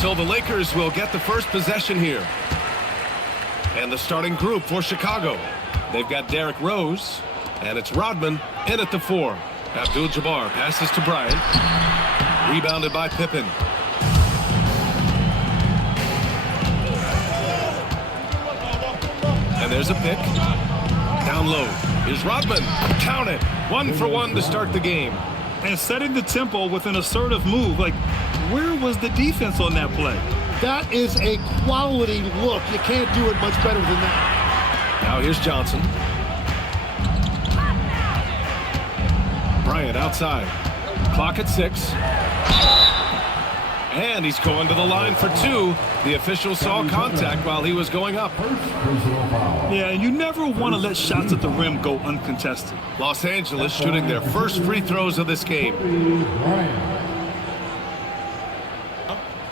So the Lakers will get the first possession here. And the starting group for Chicago. They've got Derrick Rose, and it's Rodman in at the 4. Abdul-Jabbar passes to Bryant. Rebounded by Pippen. And there's a pick. Down low. Here's Rodman. Count it. 1 for 1 to start the game. And setting the tempo with an assertive move. Like, where was the defense on that play? That is a quality look. You can't do it much better than that. Now here's Johnson. Bryant outside. Clock at 6. And he's going to the line for 2. The official saw contact while he was going up. Yeah, and you never want to let shots at the rim go uncontested. Los Angeles shooting their first free throws of this game.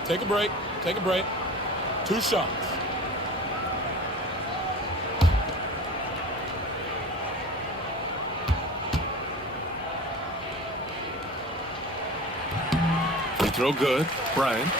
Take a break. Take a break. 2 shots. Free throw good. Bryant.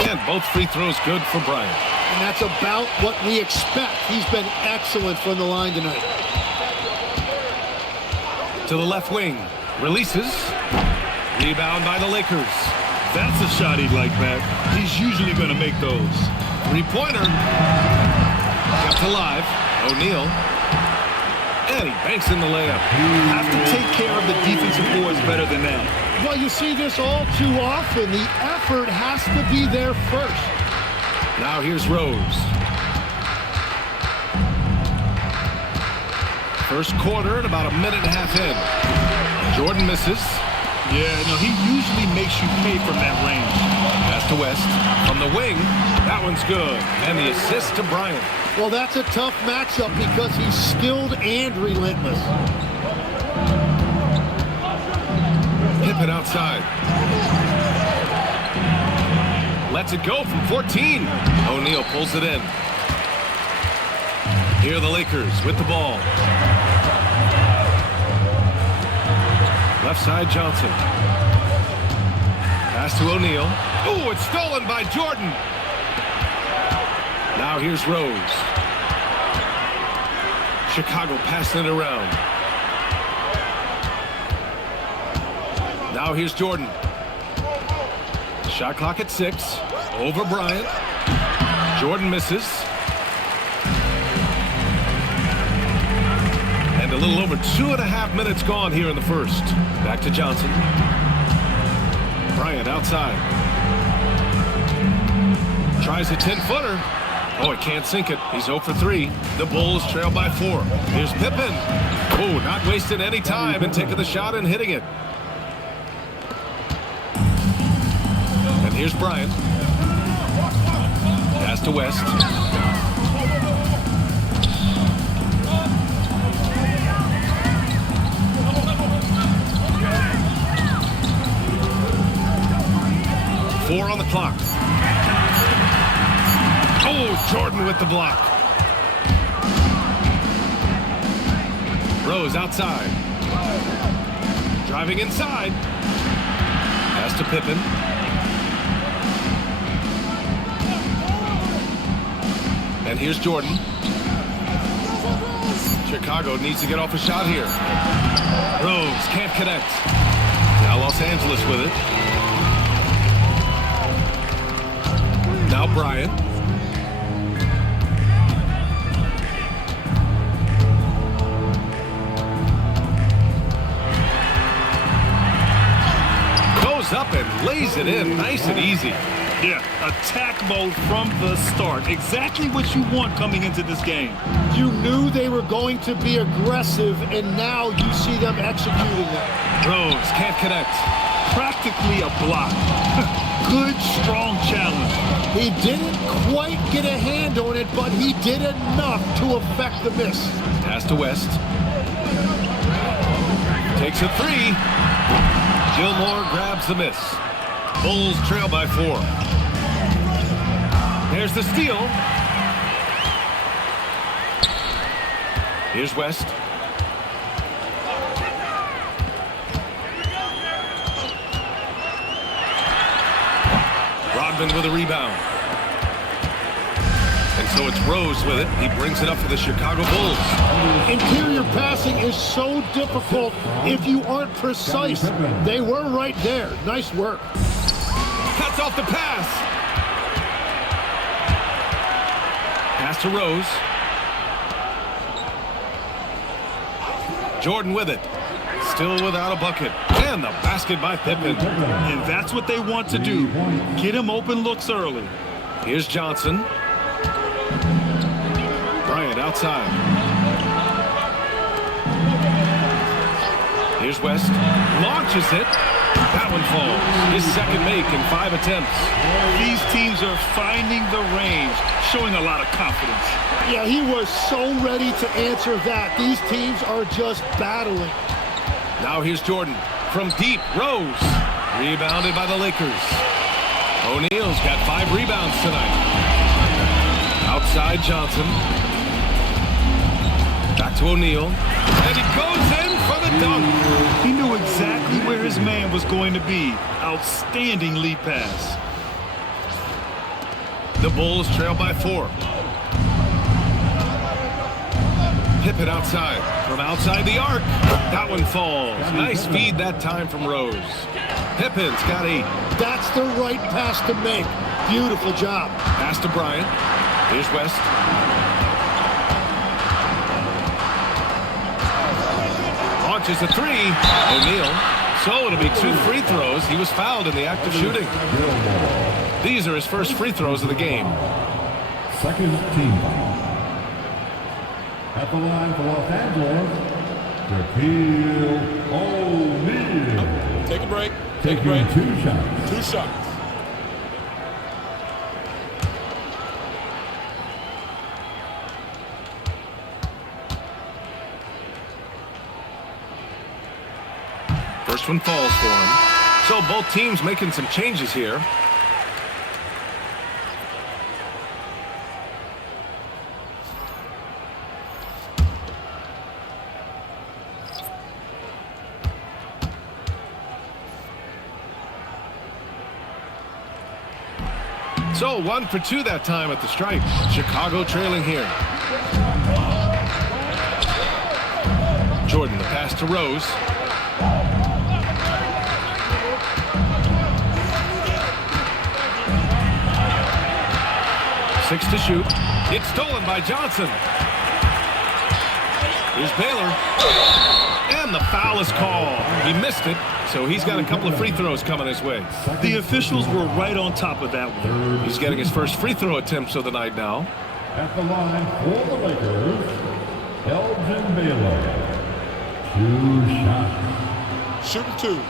And both free throws good for Bryant. And that's about what we expect. He's been excellent from the line tonight. To the left wing. Releases. Rebound by the Lakers. That's a shot he'd like, Matt. He's usually going to make those. Three-pointer. Kept alive. O'Neal. And he banks in the layup. Have to take care of the defensive boards better than that. Well, you see this all too often. The effort has to be there first. Now here's Rose. First quarter and about a minute and a half in. Jordan misses. Yeah, no, he usually makes you pay from that range. Pass to West. From the wing. That one's good. And the assist to Bryant. Well, that's a tough matchup because he's skilled and relentless. Pippen outside. Lets it go from 14. O'Neal pulls it in. Here are the Lakers with the ball. Left side, Johnson. Pass to O'Neal. Oh, it's stolen by Jordan. Now here's Rose. Chicago passing it around. Now here's Jordan. Shot clock at 6. Over Bryant. Jordan misses. And a little over 2.5 minutes gone here in the first. Back to Johnson. Bryant outside. Tries a 10-footer. Oh, he can't sink it. He's 0 for 3. The Bulls trail by 4. Here's Pippen. Oh, not wasting any time and taking the shot and hitting it. And here's Bryant. Pass to West. Four on the clock. Oh, Jordan with the block. Rose outside. Driving inside. Pass to Pippen. And here's Jordan. Chicago needs to get off a shot here. Rose can't connect. Now Los Angeles with it. Now Bryant. Goes up and lays it in nice and easy. Yeah, attack mode from the start. Exactly what you want coming into this game. You knew they were going to be aggressive, and now you see them executing that. Rose can't connect. Practically a block. Good, strong challenge. He didn't quite get a hand on it, but he did enough to affect the miss. Pass to West. Takes a three. Gilmore grabs the miss. Bulls trail by 4. There's the steal. Here's West. Rodman with a rebound. And so it's Rose with it. He brings it up for the Chicago Bulls. Interior passing is so difficult if you aren't precise. They were right there. Nice work. Cuts off the pass. Pass to Rose. Jordan with it. Still without a bucket. And the basket by Pippen. And that's what they want to do. Get him open looks early. Here's Johnson. Bryant outside. Here's West. Launches it. That one falls. His second make in 5 attempts. These teams are finding the range, showing a lot of confidence. Yeah, he was so ready to answer that. These teams are just battling. Now here's Jordan. From deep, Rose. Rebounded by the Lakers. O'Neal's got 5 rebounds tonight. Outside Johnson. Back to O'Neal. And he goes in for the dunk. He knew exactly where his man was going to be. Outstanding lead pass. The Bulls trail by 4. Pippen outside. From outside the arc. That one falls. Nice feed that time from Rose. Pippen's got 8. That's the right pass to make. Beautiful job. Pass to Bryant. Here's West. Launches a 3. O'Neal. So it'll be 2 free throws. He was fouled in the act of shooting. These are his first free throws of the game. Second team foul. At the line for Los Angeles, Shaquille O'Neal. Take a break. Take a Taking break. 2 shots. 2 shots. First one falls for him. So both teams making some changes here. So 1 for 2 that time at the stripe. Chicago trailing here. Jordan, the pass to Rose. Six to shoot. It's stolen by Johnson. Here's Baylor. And the foul is called. He missed it, so he's got a couple of free throws coming his way. The officials were right on top of that one. He's getting his first free throw attempts of the night now. At the line for the Lakers, Elgin Baylor. 2 shots. Shooting 2.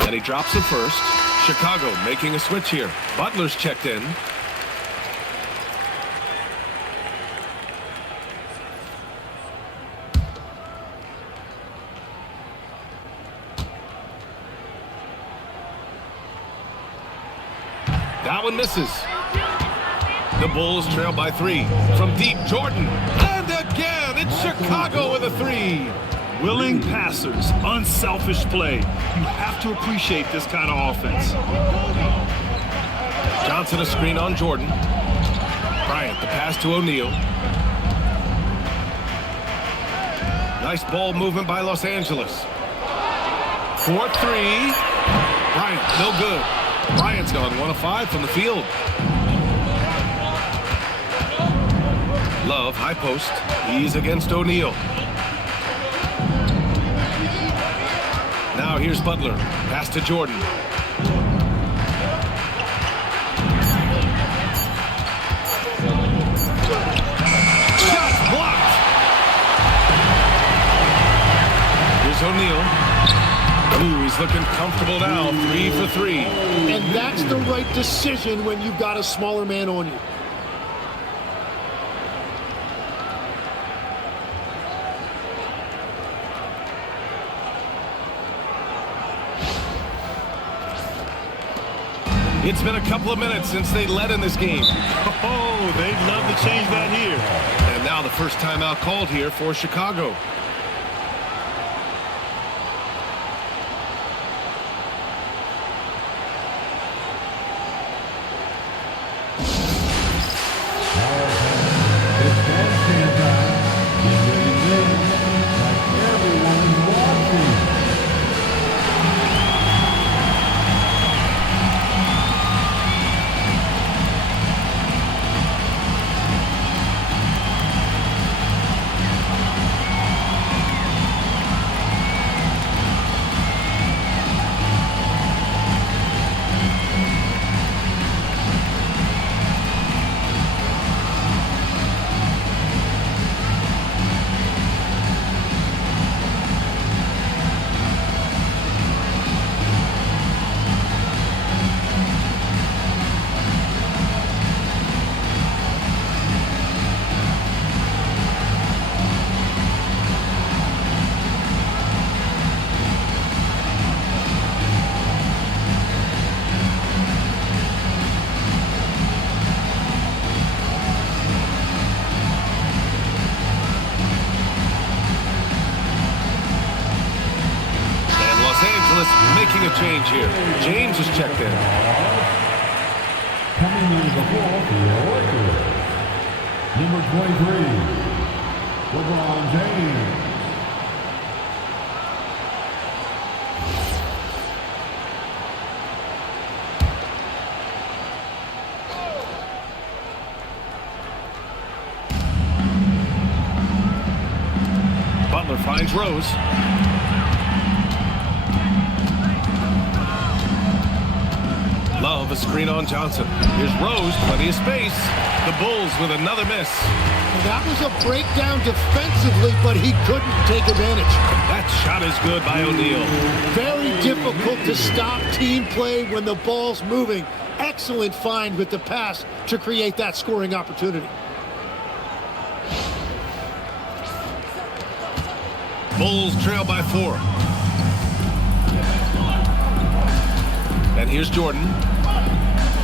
And he drops it first. Chicago making a switch here. Butler's checked in. That one misses. The Bulls trail by 3. From deep, Jordan. And again, it's Chicago with a 3. Willing passers, unselfish play. You have to appreciate this kind of offense. Johnson a screen on Jordan. Bryant, the pass to O'Neal. Nice ball movement by Los Angeles. 4-3. Bryant, no good. Bryant's gone 1 of 5 from the field. Love, high post. He's against O'Neal. Now here's Butler. Pass to Jordan. Shot blocked. Here's O'Neal. Ooh, he's He's looking comfortable now, 3 for 3. And that's the right decision when you've got a smaller man on you. It's been a couple of minutes since they led in this game. Oh, they'd love to change that here. And now the first timeout called here for Chicago. Making a change here. James is checked in. Coming into the ball for the Lakers, number 23, LeBron James. Butler finds Rose. Love a screen on Johnson. Here's Rose, plenty of space. The Bulls with another miss. That was a breakdown defensively, but he couldn't take advantage. That shot is good by O'Neal. Very difficult to stop team play when the ball's moving. Excellent find with the pass to create that scoring opportunity. Bulls trail by 4. And here's Jordan.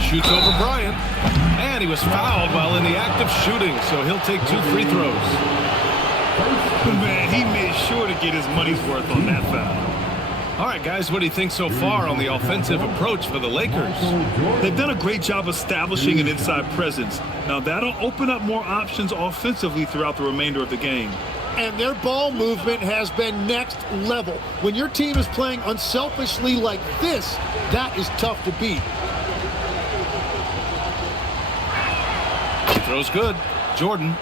Shoots over Bryant. And he was fouled while in the act of shooting, so he'll take 2 free throws. Man, he made sure to get his money's worth on that foul. All right, guys, what do you think so far on the offensive approach for the Lakers? They've done a great job establishing an inside presence. Now, that'll open up more options offensively throughout the remainder of the game. And their ball movement has been next level. When your team is playing unselfishly like this, that is tough to beat. He throws good. Jordan.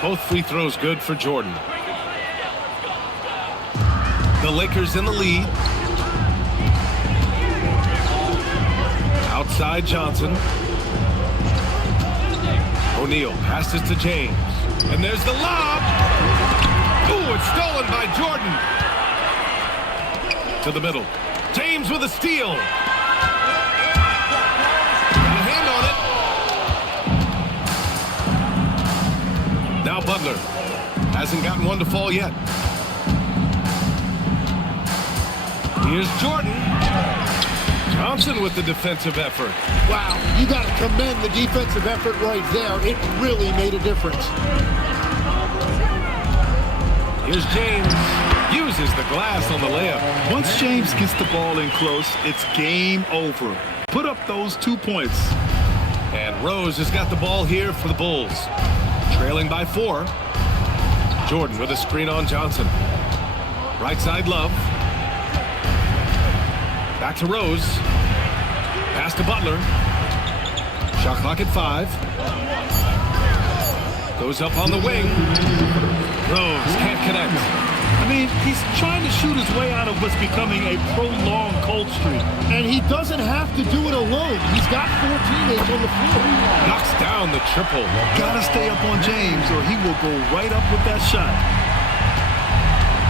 Both free throws good for Jordan. The Lakers in the lead. Outside Johnson. O'Neal passes to James. And there's the lob. Ooh, it's stolen by Jordan. To the middle. James with a steal. Now Butler hasn't gotten one to fall yet. Here's Jordan. Johnson with the defensive effort. Wow, you got to commend the defensive effort right there. It really made a difference. Here's James. Uses the glass on the layup. Once James gets the ball in close, it's game over. Put up those 2 points. And Rose has got the ball here for the Bulls. Trailing by 4. Jordan with a screen on Johnson. Right side Love. Back to Rose. Pass to Butler. Shot clock at 5. Goes up on the wing. Rose can't connect. I mean, he's trying to shoot his way out of what's becoming a prolonged cold streak. And he doesn't have to do it alone. He's got 4 teammates on the floor. Knocks down the triple. Gotta stay up on James or he will go right up with that shot.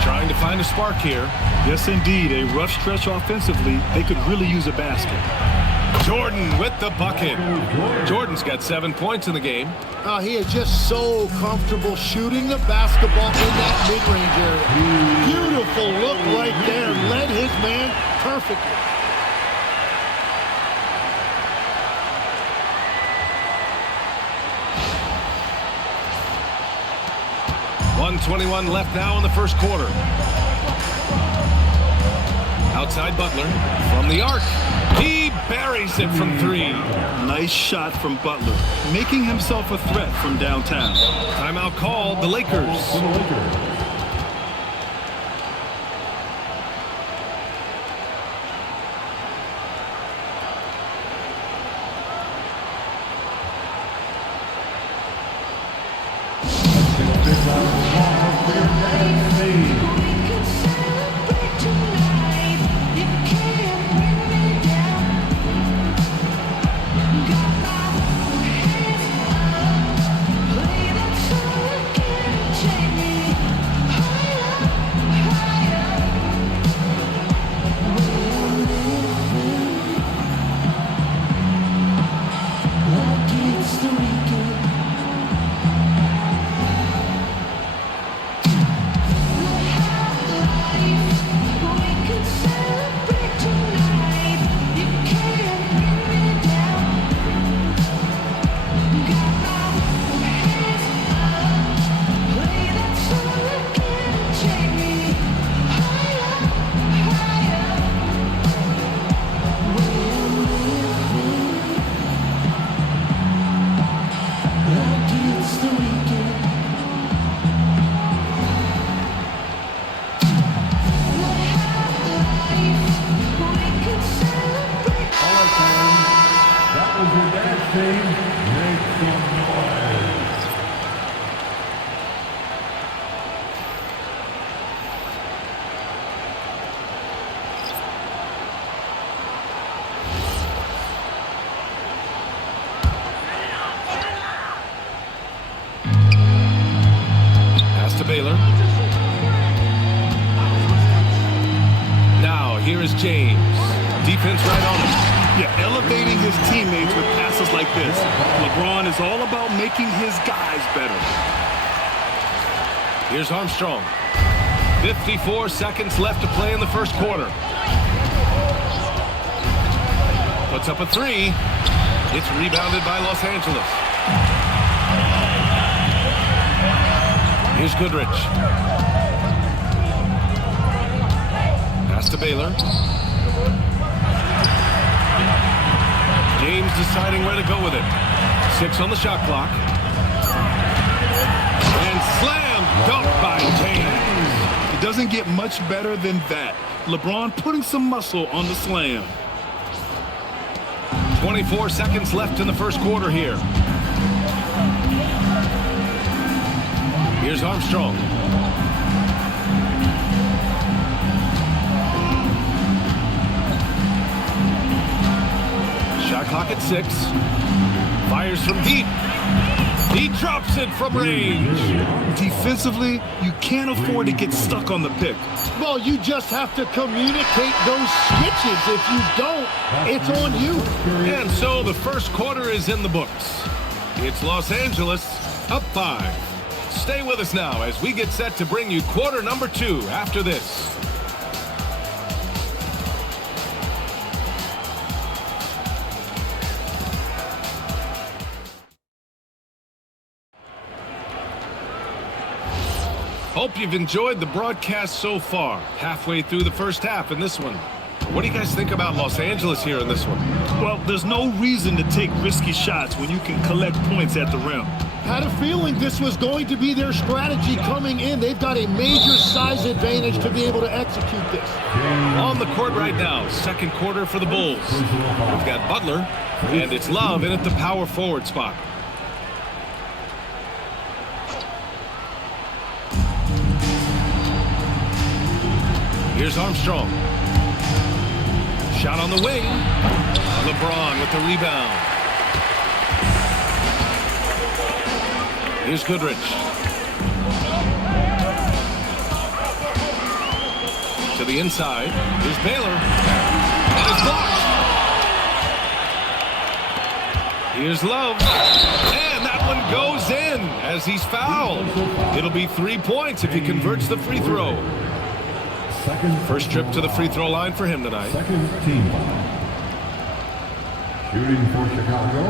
Trying to find a spark here. Yes, indeed. A rough stretch offensively. They could really use a basket. Jordan with the bucket. Jordan's got 7 points in the game. He is just so comfortable shooting the basketball in that mid-range area. Beautiful look right there. Led his man perfectly. .121 left now in the first quarter. Outside Butler from the arc. He buries it from 3. Nice shot from Butler, making himself a threat from downtown. Timeout called, the Lakers. 54 seconds left to play in the first quarter. Puts up a 3. It's rebounded by Los Angeles. Here's Goodrich. Pass to Baylor. James deciding where to go with it. 6 on the shot clock. And slam dunk by James. Doesn't get much better than that. LeBron putting some muscle on the slam. 24 seconds left in the first quarter here. Here's Armstrong. Shot clock at 6. Fires from deep. He drops it from range. Defensively, you can't afford to get stuck on the pick. Well, you just have to communicate those switches. If you don't, it's on you. And so the first quarter is in the books. It's Los Angeles up 5. Stay with us now as we get set to bring you quarter number 2 after this. Hope you've enjoyed the broadcast so far. Halfway through the first half in this one. What do you guys think about Los Angeles here in this one? Well, there's no reason to take risky shots when you can collect points at the rim. Had a feeling this was going to be their strategy coming in. They've got a major size advantage to be able to execute this. On the court right now, second quarter for the Bulls. We've got Butler, and it's Love in at the power forward spot. Here's Armstrong. Shot on the wing. LeBron with the rebound. Here's Goodrich. To the inside. Here's Baylor. And it's blocked. Here's Love. And that one goes in as he's fouled. It'll be 3 points if he converts the free throw. First trip to the free throw line for him tonight. Second team foul. Shooting for Chicago,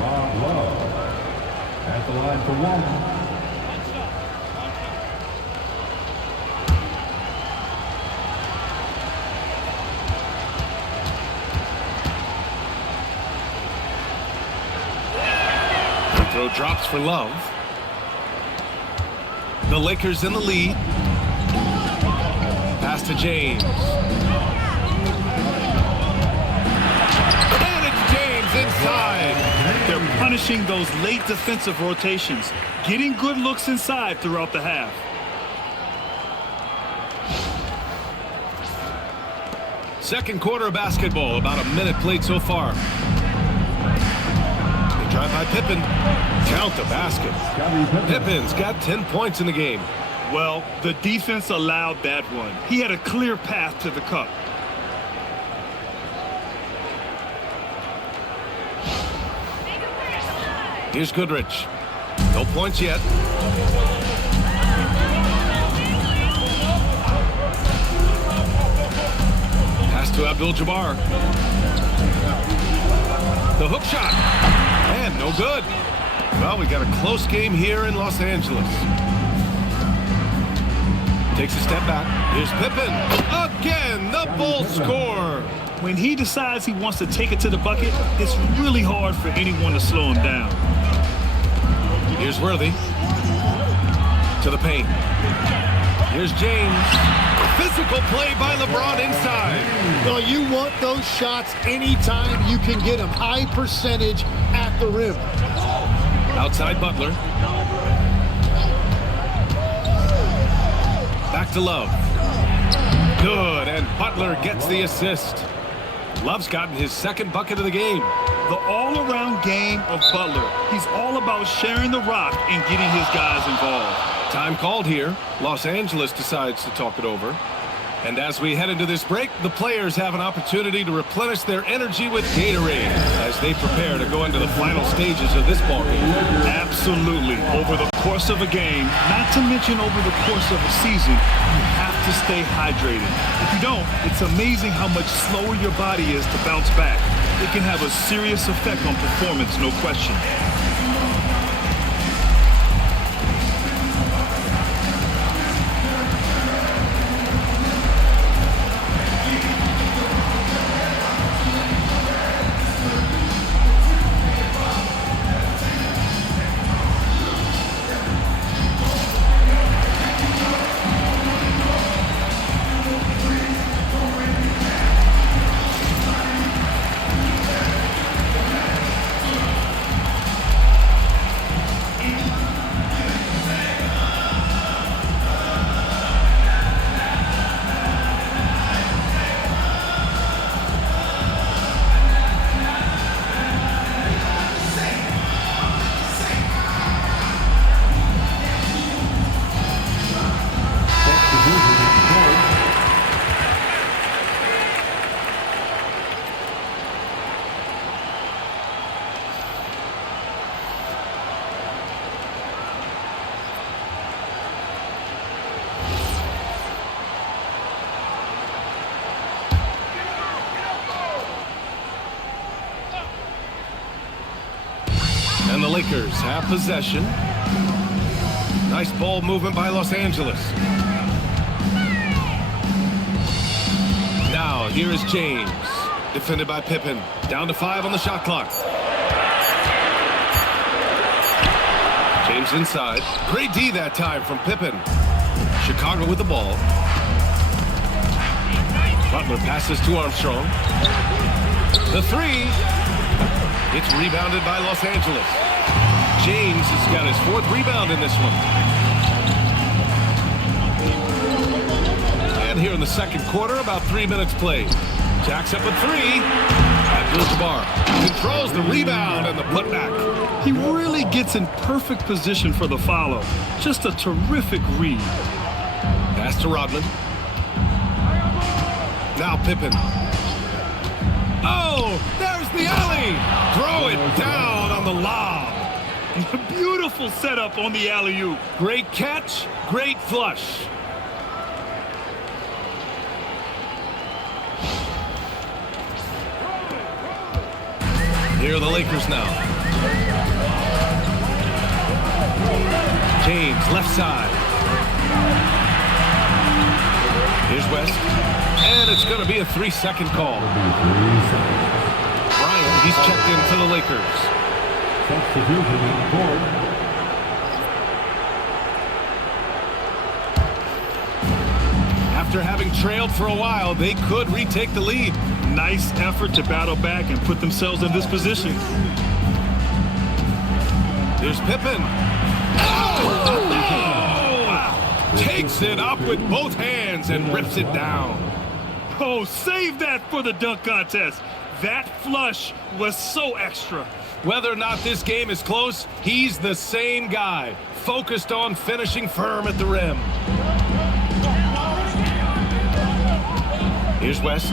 Bob Love. At the line for one. Free throw drops for Love. The Lakers in the lead. Pass to James. And it's James inside. They're punishing those late defensive rotations, getting good looks inside throughout the half. Second quarter of basketball, about a minute played so far. They drive by Pippen. Count the basket. Pippen's got 10 points in the game. Well, the defense allowed that one. He had a clear path to the cup. Here's Goodrich. No points yet. Pass to Abdul-Jabbar. The hook shot. And no good. Well, we got a close game here in Los Angeles. Takes a step back. Here's Pippen. Again, the Bulls score. When he decides he wants to take it to the bucket, it's really hard for anyone to slow him down. Here's Worthy. To the paint. Here's James. Physical play by LeBron inside. Well, you want those shots anytime you can get them. High percentage at the rim. Outside Butler. Back to Love. Good, and Butler gets the assist. Love's gotten his second bucket of the game. The all-around game of Butler. He's all about sharing the rock and getting his guys involved. Time called here. Los Angeles decides to talk it over. And as we head into this break, the players have an opportunity to replenish their energy with Gatorade as they prepare to go into the final stages of this ballgame. Absolutely. Over the course of a game, not to mention over the course of a season, you have to stay hydrated. If you don't, it's amazing how much slower your body is to bounce back. It can have a serious effect on performance, no question. And the Lakers have possession. Nice ball movement by Los Angeles. Now, here is James. Defended by Pippen. Down to 5 on the shot clock. James inside. Great D that time from Pippen. Chicago with the ball. Butler passes to Armstrong. The three. It's rebounded by Los Angeles. James has got his 4th rebound in this one. And And here in the second quarter, about 3 minutes played. Jacks up a three. Abdul-Jabbar controls the rebound and the putback. He really gets in perfect position for the follow. Just a terrific read. Pass to Rodman. Now Pippen. Oh, there's the alley. Throw it down on the lob. Beautiful setup on the alley-oop. Great catch, great flush. Here are the Lakers now. James, left side. Here's West. And it's going to be a 3-second call. Bryant, he's checked in for the Lakers. Substitution on the court. After having trailed for a while, they could retake the lead. Nice effort to battle back and put themselves in this position. Here's Pippen. Oh! Wow. Takes it up with both hands and rips it down. Oh, save that for the dunk contest. That flush was so extra. Whether or not this game is close, he's the same guy, focused on finishing firm at the rim. Here's West.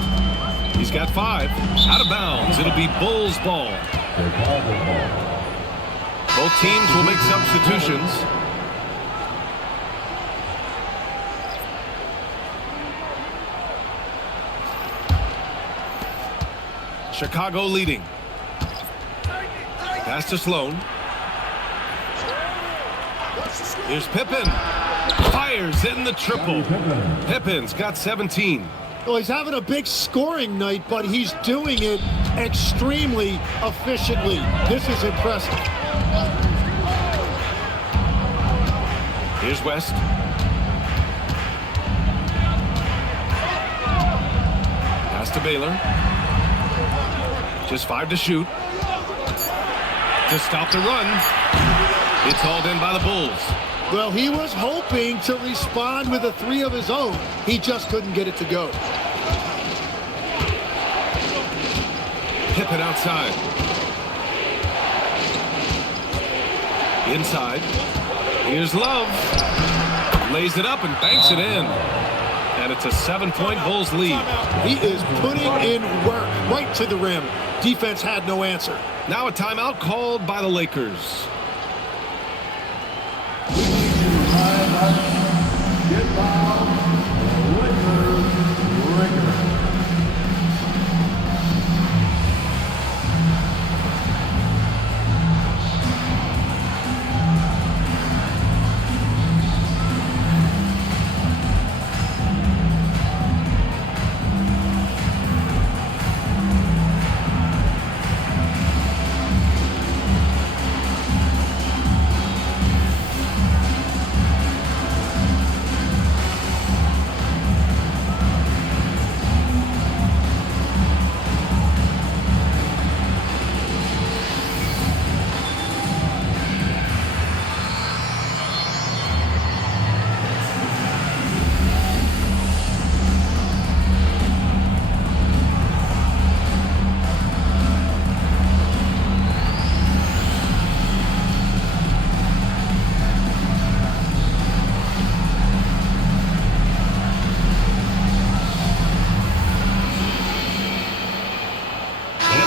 He's got 5. Out of bounds. It'll be Bulls ball. Both teams will make substitutions. Chicago leading. Pass to Sloan. Here's Pippen. Fires in the triple. Pippen's got 17. Well, he's having a big scoring night, but he's doing it extremely efficiently. This is impressive. Here's West. Pass to Baylor. Just 5 to shoot. To stop the run. It's hauled in by the Bulls. Well, he was hoping to respond with a 3 of his own. He just couldn't get it to go. Pippen outside. Inside. Here's Love. Lays it up and banks it in. And it's a 7-point Bulls lead. He is putting in work right to the rim. Defense had no answer. Now a timeout called by the Lakers. Get fouled. Lakers.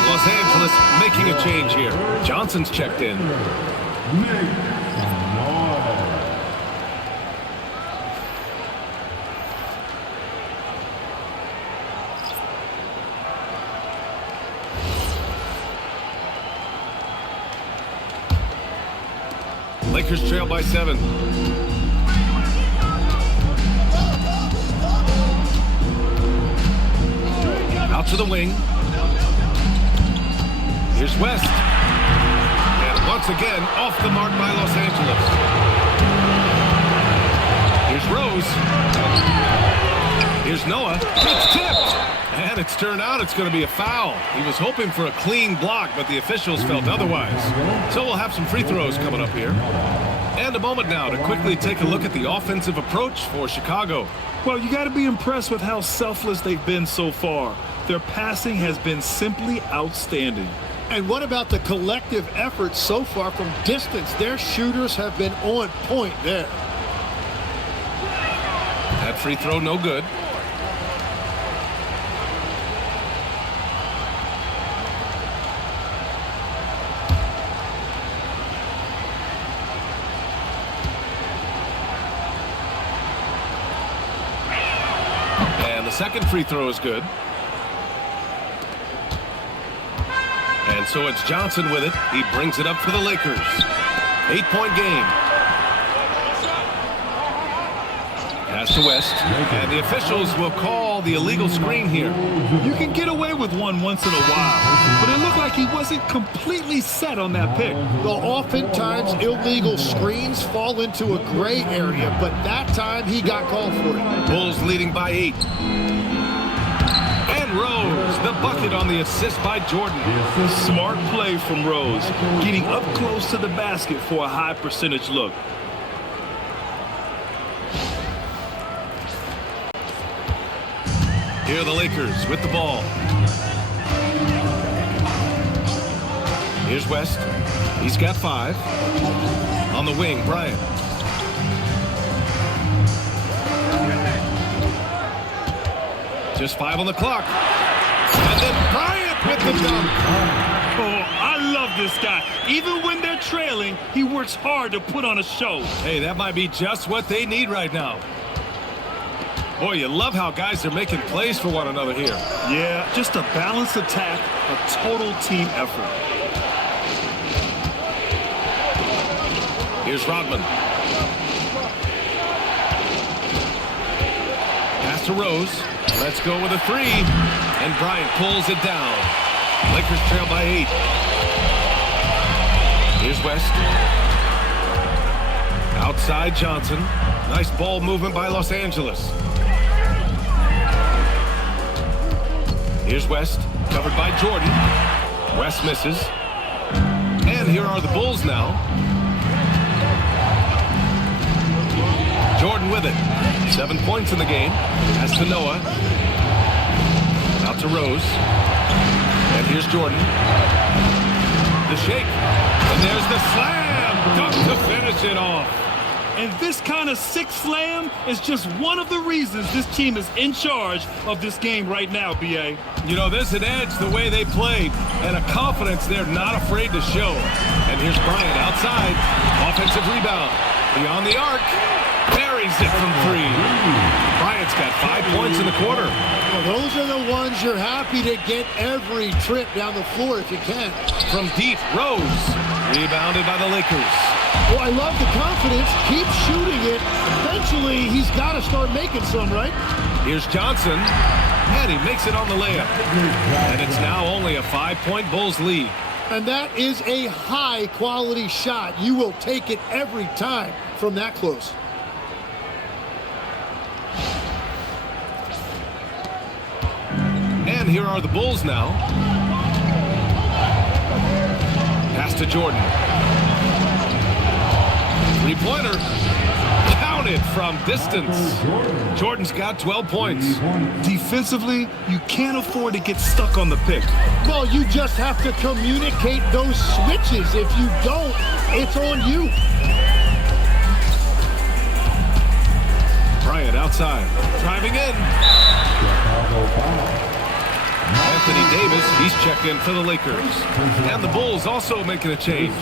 Los Angeles making a change here. Johnson's checked in. Lakers trail by 7. Out to the wing. Here's West. And once again, off the mark by Los Angeles. Here's Rose. Here's Noah. It's tipped. And it's turned out it's going to be a foul. He was hoping for a clean block, but the officials felt otherwise. So we'll have some free throws coming up here. And a moment now to quickly take a look at the offensive approach for Chicago. Well, you got to be impressed with how selfless they've been so far. Their passing has been simply outstanding. And what about the collective effort so far from distance? Their shooters have been on point there. That free throw no good. And the second free throw is good. And so it's Johnson with it. He brings it up for the Lakers. 8-point game. Pass to West. And the officials will call the illegal screen here. You can get away with one once in a while, but it looked like he wasn't completely set on that pick. Well, oftentimes illegal screens fall into a gray area, but that time he got called for it. Bulls leading by 8. And Rose, the bucket on the assist by Jordan. Smart play from Rose, getting up close to the basket for a high percentage look. Here are the Lakers with the ball. Here's West. He's got 5. On the wing, Bryant. Just 5 on the clock. And then Bryant with the dunk. Oh, I love this guy. Even when they're trailing, he works hard to put on a show. Hey, that might be just what they need right now. Boy, you love how guys are making plays for one another here. Yeah, just a balanced attack, a total team effort. Here's Rodman. Pass to Rose. Let's go with a 3. And Bryant pulls it down. Lakers trail by 8. Here's West. Outside Johnson. Nice ball movement by Los Angeles. Here's West, covered by Jordan. West misses. And here are the Bulls now. Jordan with it. 7 points in the game. Pass to Noah. Out to Rose. And here's Jordan. The shake. And there's the slam. Dunk to finish it off. And this kind of sick slam is just one of the reasons this team is in charge of this game right now, B.A. You know, there's an edge the way they played and a confidence they're not afraid to show. And here's Bryant outside. Offensive rebound. Beyond the arc. Buries it from 3. Bryant's got 5 points in the quarter. Well, those are the ones you're happy to get every trip down the floor if you can. From deep, Rose. Rebounded by the Lakers. Well, I love the confidence. Keep shooting it. Eventually, he's got to start making some, right? Here's Johnson. And he makes it on the layup. And it's now only a 5-point Bulls lead. And that is a high-quality shot. You will take it every time from that close. And here are the Bulls now. Pass to Jordan. 3-pointer. Counted from distance. Jordan's got 12 points. Defensively, you can't afford to get stuck on the pick. Well, you just have to communicate those switches. If you don't, it's on you. Bryant outside. Driving in. Anthony Davis, he's checked in for the Lakers. And the Bulls also making a change.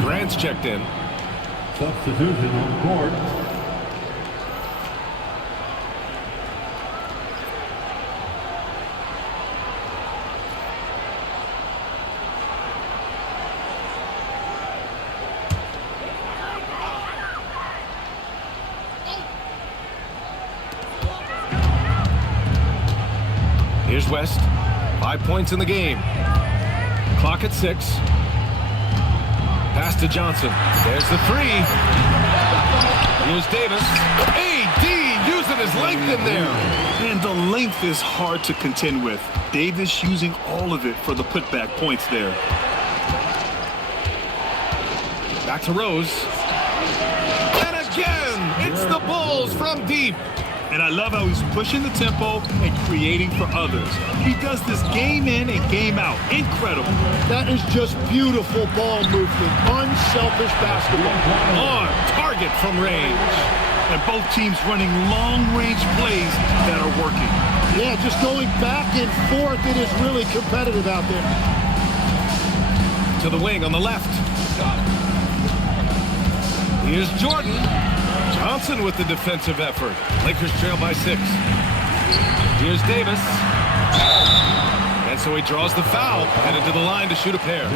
Grant's checked in. Substitution on the court. Here's West. 5 points in the game. Clock at 6. Pass to Johnson. There's the 3. Here's Davis. AD using his length in there. And the length is hard to contend with. Davis using all of it for the putback points there. Back to Rose. Hits the Bulls from deep. And I love how he's pushing the tempo and creating for others. He does this game in and game out. Incredible. That is just beautiful ball movement. Unselfish basketball. On target from range. And both teams running long-range plays that are working. Yeah, just going back and forth. It is really competitive out there. To the wing on the left. Here's Jordan. Johnson with the defensive effort. Lakers trail by 6. Here's Davis. And so he draws the foul, headed to the line to shoot a pair.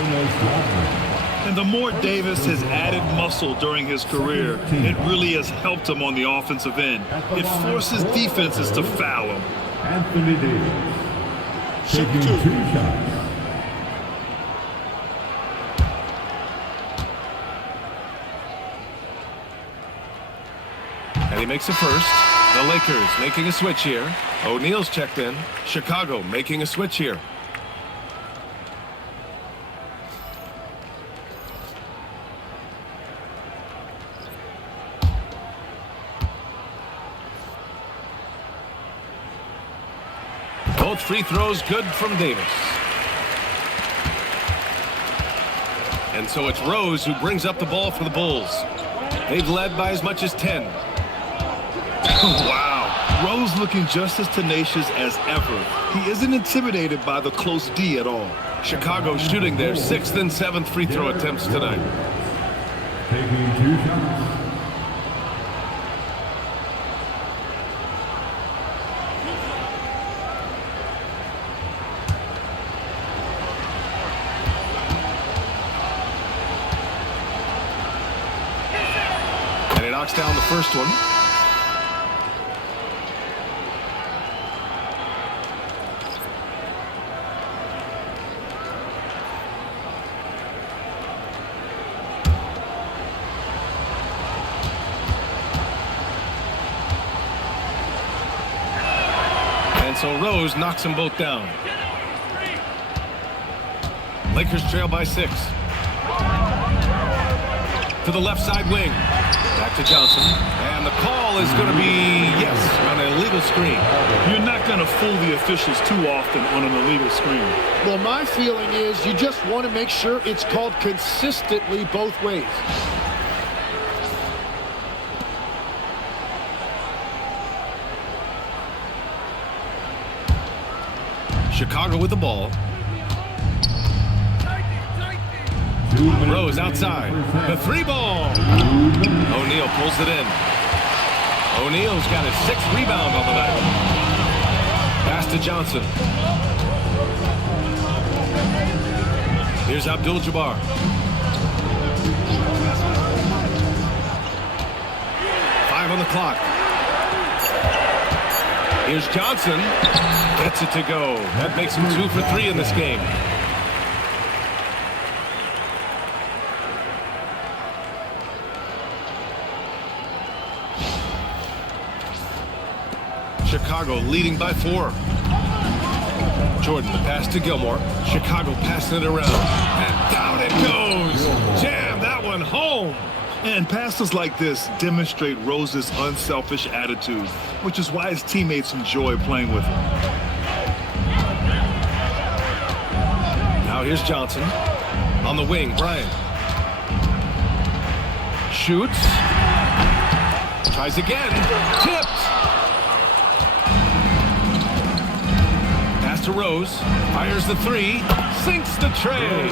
And the more Davis has added muscle during his career, it really has helped him on the offensive end. It forces defenses to foul him. Anthony Davis. Taking 2 shots. And he makes a first. The Lakers making a switch here. O'Neal's checked in. Chicago making a switch here. Both free throws good from Davis. And so it's Rose who brings up the ball for the Bulls. They've led by as much as 10. Wow. Rose looking just as tenacious as ever. He isn't intimidated by the close D at all. Chicago shooting their 6th and 7th free throw attempts tonight. Taking 2 shots. And he knocks down the first one. So Rose knocks them both down. Lakers trail by 6. To the left side wing. Back to Johnson. And the call is going to be, yes, on an illegal screen. You're not going to fool the officials too often on an illegal screen. Well, my feeling is you just want to make sure it's called consistently both ways. Chicago with the ball. Rose outside. The 3 ball. O'Neal pulls it in. O'Neal's got his 6th rebound on the night. Pass to Johnson. Here's Abdul-Jabbar. Five on the clock. Here's Johnson. Gets it to go. That makes him 2 for 3 in this game. Chicago leading by 4. Jordan, the pass to Gilmore. Chicago passing it around. And down it goes. Jam that one home. And passes like this demonstrate Rose's unselfish attitude, which is why his teammates enjoy playing with him. Now here's Johnson. On the wing, Bryant. Shoots. Tries again. Tipped. Pass to Rose. Fires the 3. Sinks the tray.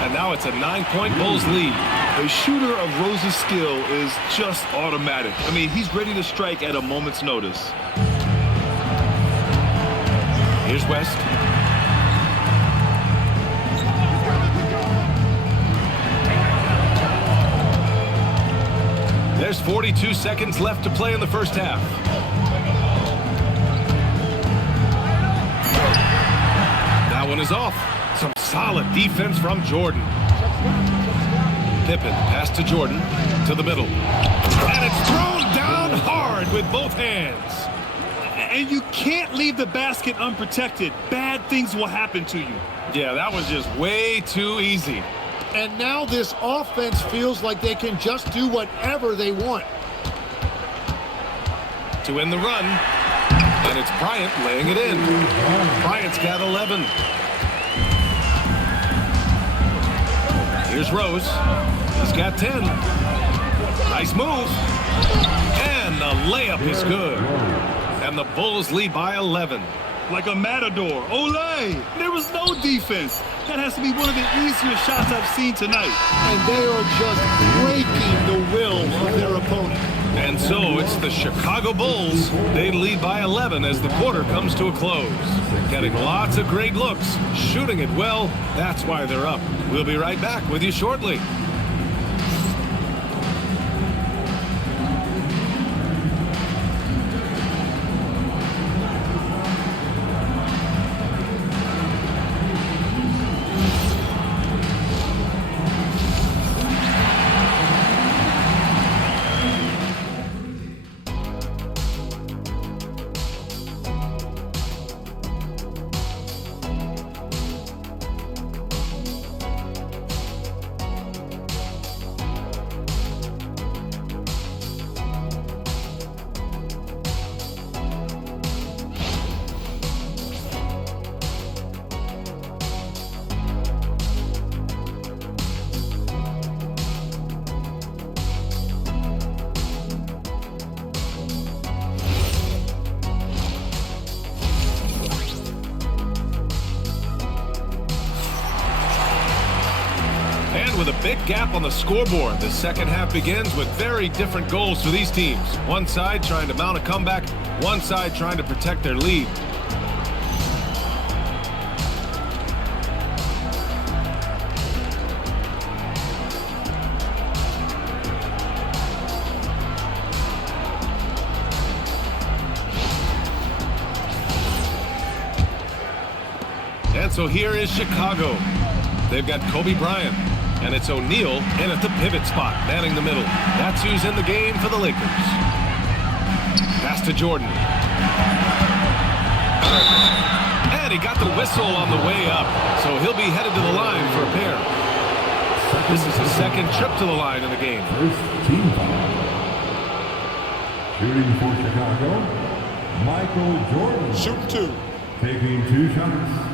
And now it's a 9-point Bulls lead. A shooter of Rose's skill is just automatic. I mean, he's ready to strike at a moment's notice. Here's West. There's 42 seconds left to play in the first half. That one is off. Some solid defense from Jordan. Pippen, pass to Jordan, to the middle. And it's thrown down hard with both hands. And you can't leave the basket unprotected. Bad things will happen to you. Yeah, that was just way too easy. And now this offense feels like they can just do whatever they want. to win the run. And it's Bryant laying it in. Bryant's got 11. Here's Rose. He's got 10. Nice move. And the layup is good. And the Bulls lead by 11. Like a matador. Olay! There was no defense. That has to be one of the easier shots I've seen tonight. And they are just breaking the will of their opponent. And so it's the Chicago Bulls. They lead by 11 as the quarter comes to a close. Getting lots of great looks, shooting it well. That's why they're up. We'll be right back with you shortly. With a big gap on the scoreboard, the second half begins with very different goals for these teams. One side trying to mount a comeback, one side trying to protect their lead. And so here is Chicago. They've got Kobe Bryant. And it's O'Neal in at the pivot spot, manning the middle. That's who's in the game for the Lakers. Pass to Jordan. And he got the whistle on the way up, so he'll be headed to the line for a pair. This is his second trip to the line in the game. First team foul. Shooting for Chicago, Michael Jordan. Shooting 2. Taking 2 shots.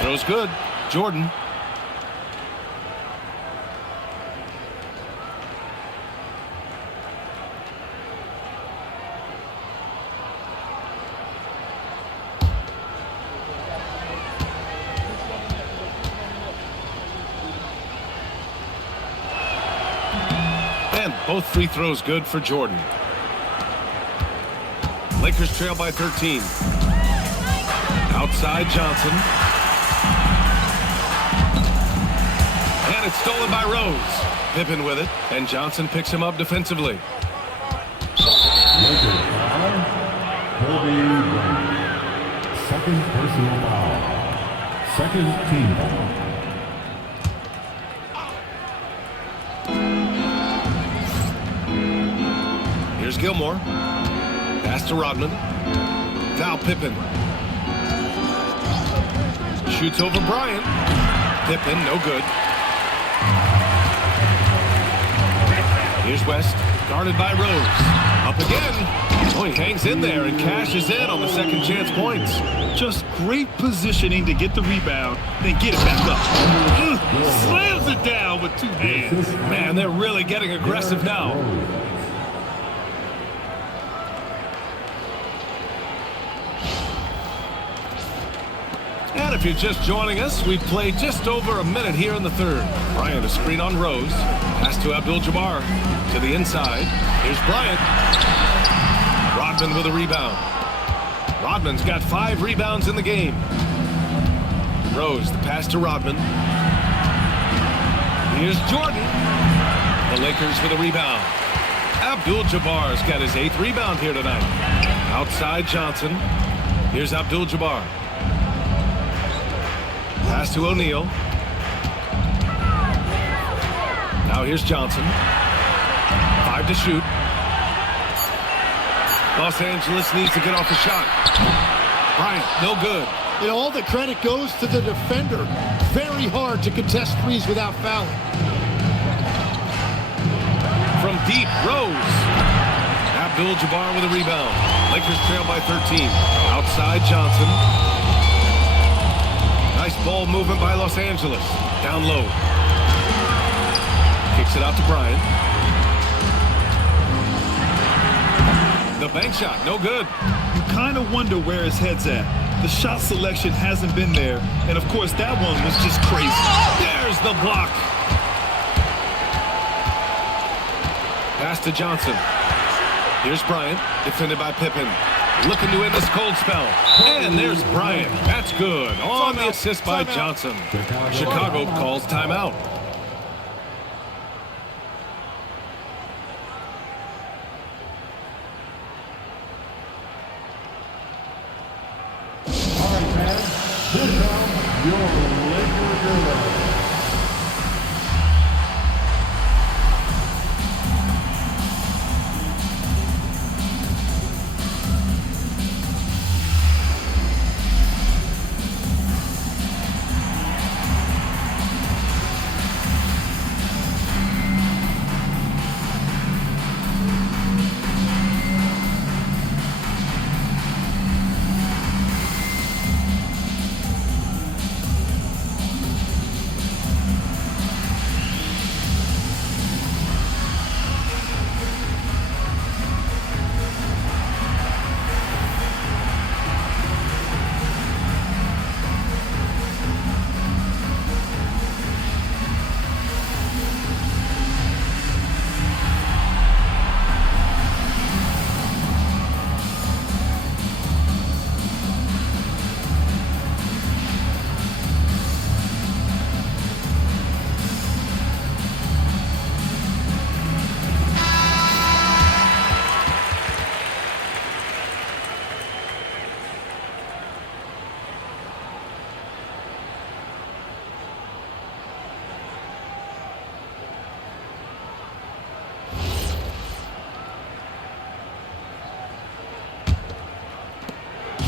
Throw's good. Jordan. And both free throws good for Jordan. Lakers trail by 13. Outside Johnson. And it's stolen by Rose. Pippen with it, and Johnson picks him up defensively. Lakers foul. Kobe Bryant. Second personal foul. Second team foul. Here's Gilmore. Pass to Rodman. Now Pippen. Shoots over Bryant. Pippen, no good. Here's West, guarded by Rose. Up again. Oh, he hangs in there and cashes in on the second chance points. Just great positioning to get the rebound, then get it back up. Slams it down with 2 hands. Man, they're really getting aggressive now. And if you're just joining us, we've played just over a minute here in the third. Bryant a screen on Rose. Pass to Abdul-Jabbar. To the inside. Here's Bryant. Rodman with a rebound. Rodman's got 5 rebounds in the game. Rose, the pass to Rodman. Here's Jordan. The Lakers for the rebound. Abdul-Jabbar's got his 8th rebound here tonight. Outside Johnson. Here's Abdul-Jabbar. Pass to O'Neal. Now here's Johnson. 5 to shoot. Los Angeles needs to get off the shot. Bryant, no good. And all the credit goes to the defender. Very hard to contest threes without fouling. From deep, Rose. Abdul-Jabbar with a rebound. Lakers trail by 13. Outside, Johnson. Nice ball movement by Los Angeles. Down low. Kicks it out to Bryant. The bank shot, no good. You kind of wonder where his head's at. The shot selection hasn't been there. And, of course, that one was just crazy. There's the block. Pass to Johnson. Here's Bryant, defended by Pippen. Looking to end this cold spell. And there's Bryant. That's good. On the assist by Johnson. Chicago calls timeout. All right, man. Here comes your Laker Guru.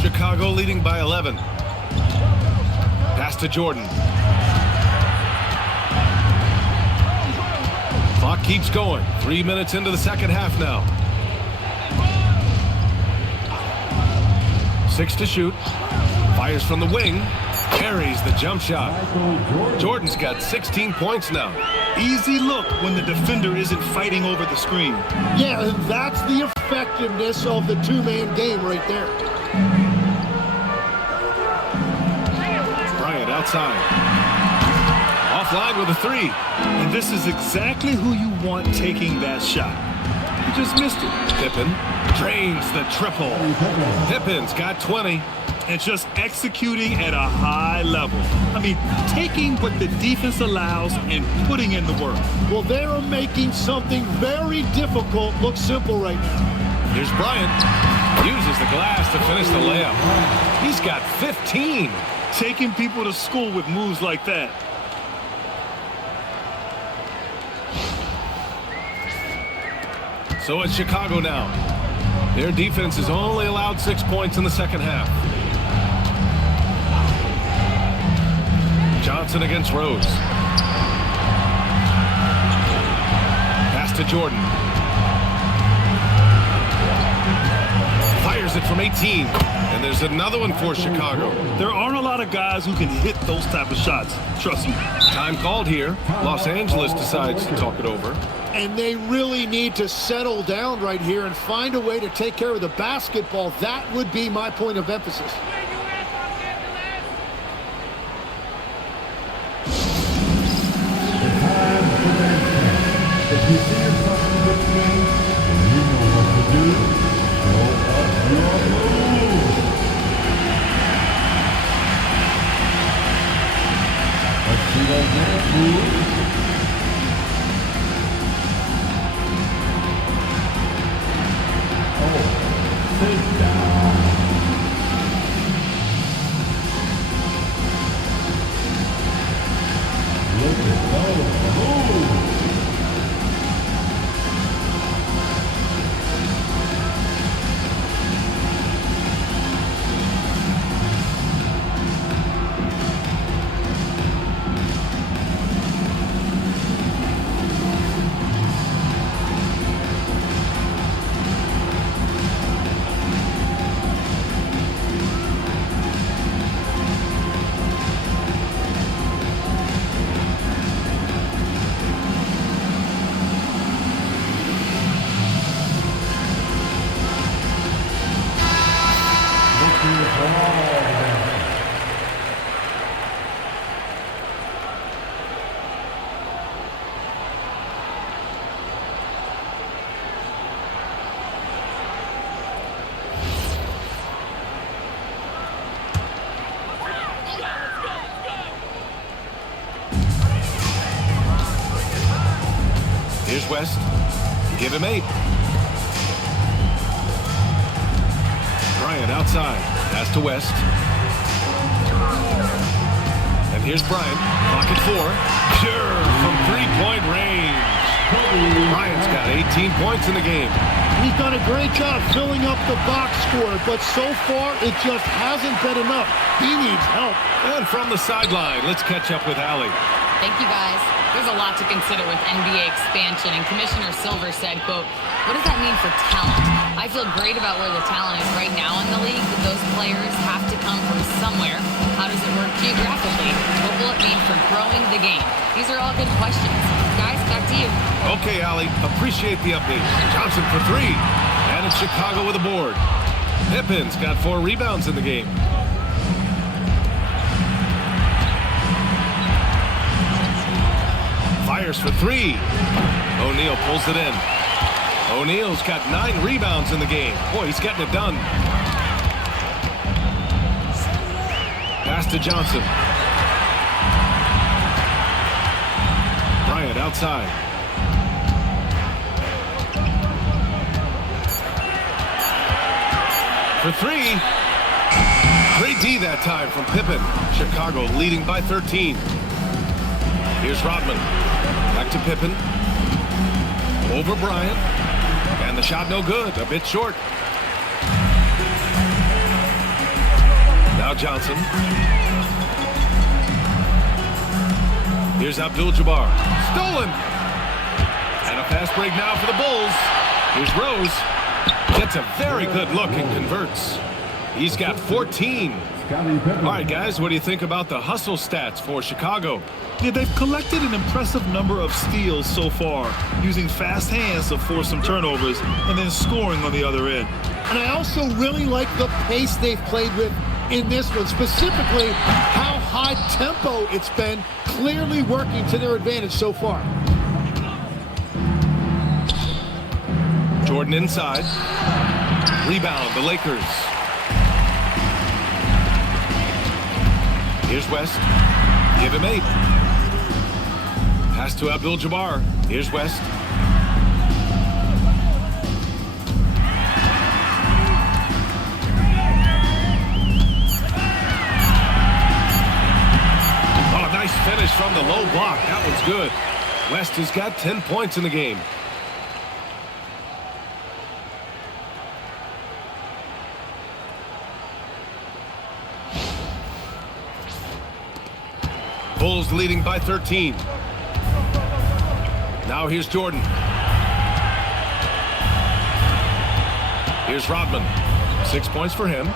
Chicago leading by 11. Pass to Jordan. Clock keeps going. 3 minutes into the second half now. 6 to shoot. Fires from the wing. Carries the jump shot. Jordan's got 16 points now. Easy look when the defender isn't fighting over the screen. Yeah, and that's the effectiveness of the two-man game right there. Bryant outside. Offline with a three. And this is exactly who you want taking that shot. He just missed it. Pippen drains the triple. Pippen's got 20. And just executing at a high level. I mean, taking what the defense allows and putting in the work. Well, they are making something very difficult look simple right now. Here's Bryant. Uses the glass to finish the layup. He's got 15. Taking people to school with moves like that. So it's Chicago now. Their defense has only allowed 6 points in the second half. Johnson against Rose. Pass to Jordan. Fires it from 18. And there's another one for Chicago. There aren't a lot of guys who can hit those type of shots. Trust me. Time called here. Los Angeles decides to talk it over. And they really need to settle down right here and find a way to take care of the basketball. That would be my point of emphasis. If you see yourself in this game and you know what to do, show us your move. Let's see those dance moves. Oh, sit down. Look at those moves. Here's West. Give him 8. Bryant outside. Pass to West. And here's Bryant. Clock at 4. Pure from three-point range. Bryant's got 18 points in the game. He's done a great job filling up the box score, but so far it just hasn't been enough. He needs help. And from the sideline, let's catch up with Allie. Thank you, guys. There's a lot to consider with NBA expansion, and Commissioner Silver said, quote, "What does that mean for talent? I feel great about where the talent is right now in the league, but those players have to come from somewhere. How does it work geographically? What will it mean for growing the game?" These are all good questions. Guys, back to you. Okay, Allie, appreciate the update. Johnson for 3. And it's Chicago with a board. Pippen's got 4 rebounds in the game. Fires for 3. O'Neal pulls it in. O'Neal's got 9 rebounds in the game. Boy, he's getting it done. Pass to Johnson. Bryant outside. For 3. Great D that time from Pippen. Chicago leading by 13. Here's Rodman. Back to Pippen. Over Bryant. And the shot no good. A bit short. Now Johnson. Here's Abdul-Jabbar. Stolen. And a fast break now for the Bulls. Here's Rose. Gets a very good look and converts. He's got 14. All right, guys, what do you think about the hustle stats for Chicago? Yeah, they've collected an impressive number of steals so far, using fast hands to force some turnovers and then scoring on the other end. And I also really like the pace they've played with in this one, specifically how high tempo it's been, clearly working to their advantage so far. Jordan inside. Rebound, the Lakers. Here's West. Give him 8. Pass to Abdul-Jabbar. Here's West. Oh, nice finish from the low block. That was good. West has got 10 points in the game. Bulls leading by 13. Now here's Jordan. Here's Rodman. 6 points for him.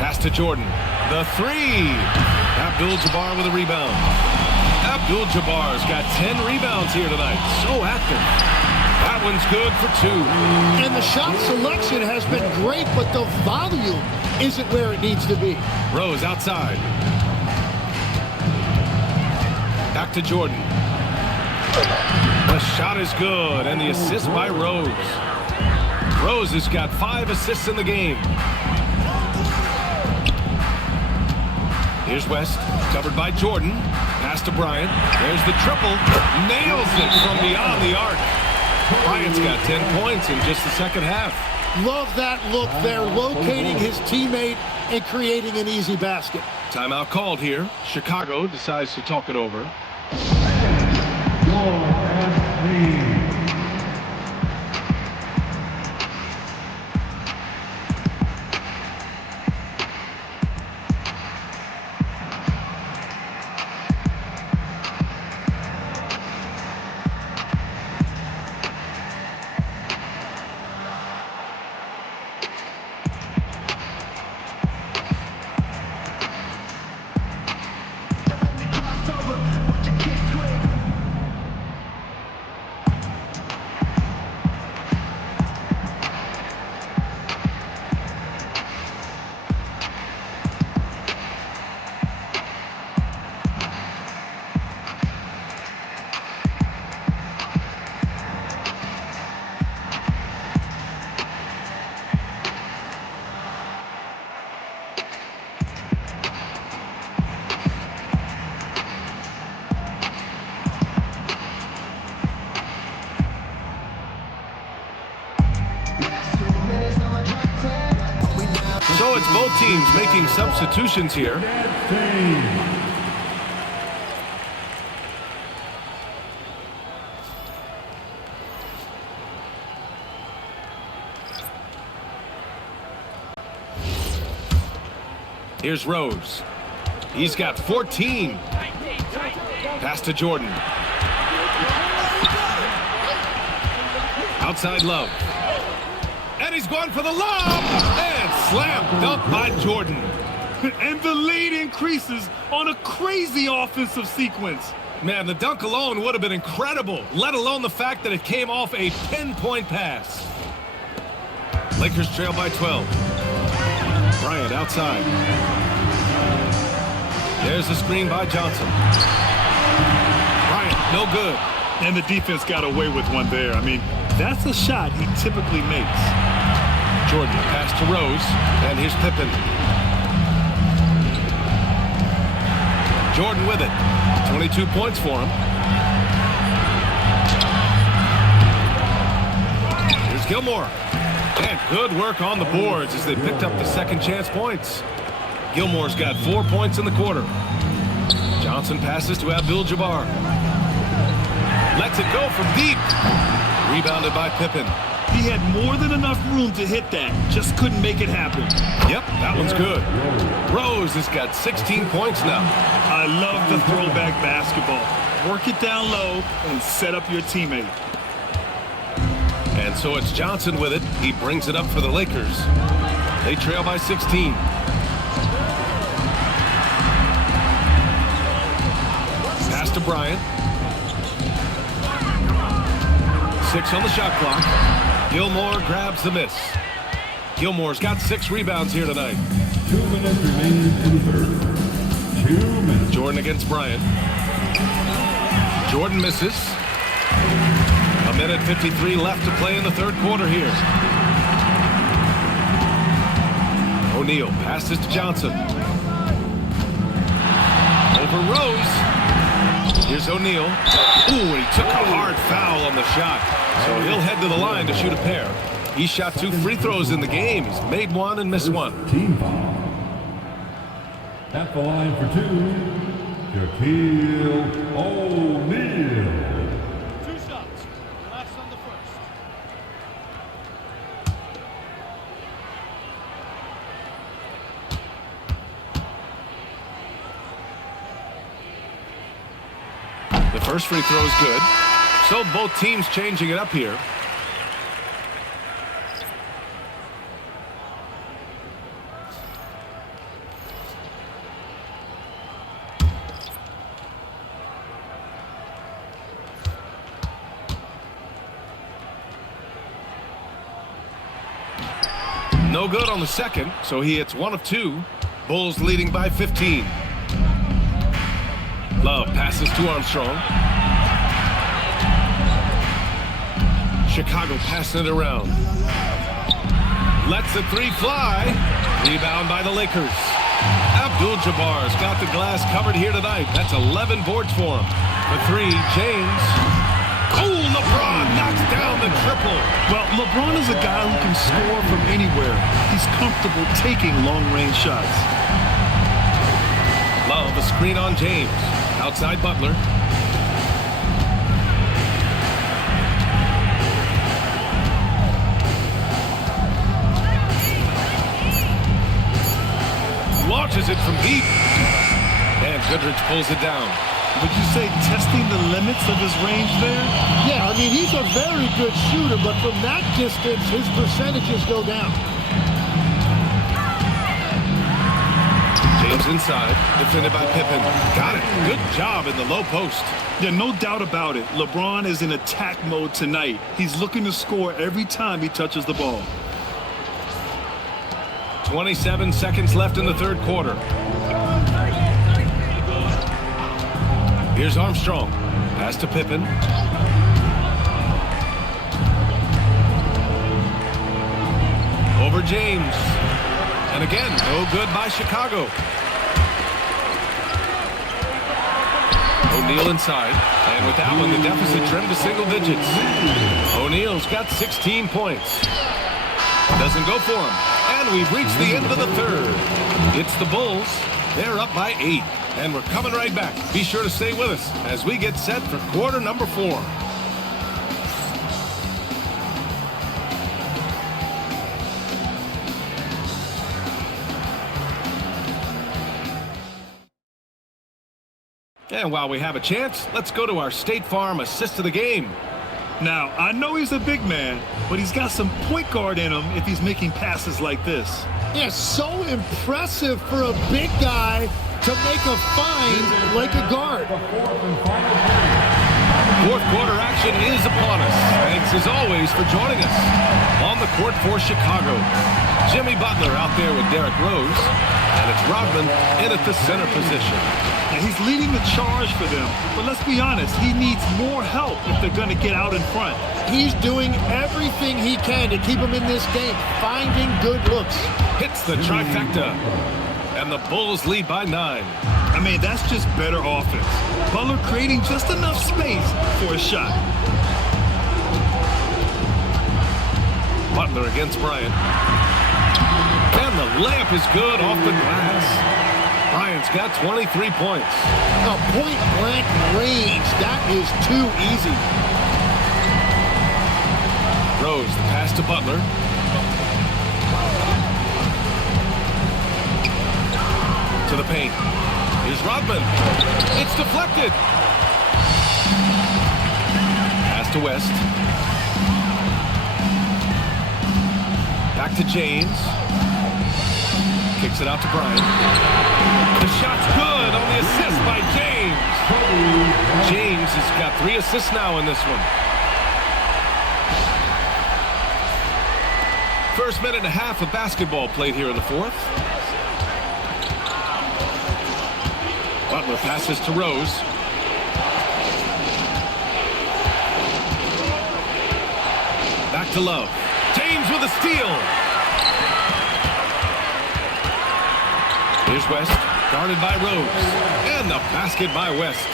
Pass to Jordan. The 3. Abdul-Jabbar with a rebound. Abdul-Jabbar's got 10 rebounds here tonight. So active. That one's good for 2. And the shot selection has been great, but the volume isn't where it needs to be. Rose outside. Back to Jordan. The shot is good, and the assist by Rose. Rose has got 5 assists in the game. Here's West, covered by Jordan. Pass to Bryant. There's the triple. Nails it from beyond the arc. Bryant's got 10 points in just the second half. Love that look there, locating his teammate and creating an easy basket. Timeout called here. Chicago decides to talk it over. So it's both teams making substitutions here. Here's Rose. He's got 14. Pass to Jordan. Outside Love. And he's going for the lob. And slam dunk by Jordan. And the lead increases on a crazy offensive sequence. Man, the dunk alone would have been incredible, let alone the fact that it came off a pinpoint pass. Lakers trail by 12. Bryant outside. There's the screen by Johnson. Bryant, no good. And the defense got away with one there. I mean, that's a shot he typically makes. Jordan, pass to Rose, and here's Pippen. Jordan with it. 22 points for him. Here's Gilmore. And good work on the boards as they picked up the second chance points. Gilmore's got 4 points in the quarter. Johnson passes to Abdul-Jabbar. Lets it go from deep. Rebounded by Pippen. He had more than enough room to hit that. Just couldn't make it happen. Yep, that one's good. Rose has got 16 points now. I love the throwback basketball. Work it down low and set up your teammate. And so it's Johnson with it. He brings it up for the Lakers. They trail by 16. Pass to Bryant. 6 on the shot clock. Gilmore grabs the miss. Gilmore's got 6 rebounds here tonight. 2 minutes remaining in the third. 2 minutes. Jordan against Bryant. Jordan misses. A minute 53 left to play in the third quarter here. O'Neal passes to Johnson. Over Rose. Here's O'Neal. Ooh, he took a hard foul on the shot. So he'll head to the line to shoot a pair. He shot 2 free throws in the game. He's made 1 and missed 1. Team foul. At the line for 2, Shaquille O'Neal. 2 shots. Last on the first. The first free throw is good. So both teams changing it up here. No good on the second, so he hits 1 of 2. Bulls leading by 15. Love passes to Armstrong. Chicago passing it around. Lets the 3 fly. Rebound by the Lakers. Abdul-Jabbar's got the glass covered here tonight. That's 11 boards for him. For 3, James. Oh, LeBron knocks down the triple. Well, LeBron is a guy who can score from anywhere. He's comfortable taking long-range shots. Love a screen on James. Outside Butler. Launches it from deep. And Goodrich pulls it down. Would you say testing the limits of his range there? Yeah, I mean, he's a very good shooter, but from that distance, his percentages go down. James inside, defended by Pippen. Got it. Good job in the low post. Yeah, no doubt about it. LeBron is in attack mode tonight. He's looking to score every time he touches the ball. 27 seconds left in the third quarter. Here's Armstrong. Pass to Pippen. Over James. And again, no good by Chicago. O'Neal inside. And with that one, the deficit trimmed to single digits. O'Neal's got 16 points. Doesn't go for him. And we've reached the end of the third. It's the Bulls. They're up by 8. And we're coming right back. Be sure to stay with us as we get set for quarter number 4. And while we have a chance, let's go to our State Farm assist of the game. Now, I know he's a big man, but he's got some point guard in him if he's making passes like this. Yeah, so impressive for a big guy to make a find like a guard. Fourth quarter action is upon us. Thanks as always for joining us. On the court for Chicago, Jimmy Butler out there with Derrick Rose, and it's Rodman in at the center position. Now, he's leading the charge for them, but let's be honest, he needs more help if they're going to get out in front. He's doing everything he can to keep him in this game, finding good looks. Hits the trifecta, and the Bulls lead by 9. I mean, that's just better offense. Butler creating just enough space for a shot. Butler against Bryant. And the layup is good off the glass. Bryant's got 23 points. A point-blank range. That is too easy. Rose, the pass to Butler. To the paint. Here's Rodman. It's deflected. Pass to West. Back to James. Kicks it out to Bryant. The shot's good on the assist by James. James has got 3 assists now in this one. First minute and a half of basketball played here in the fourth. Butler passes to Rose. Back to Love. James with a steal. Here's West, guarded by Rose. And the basket by West.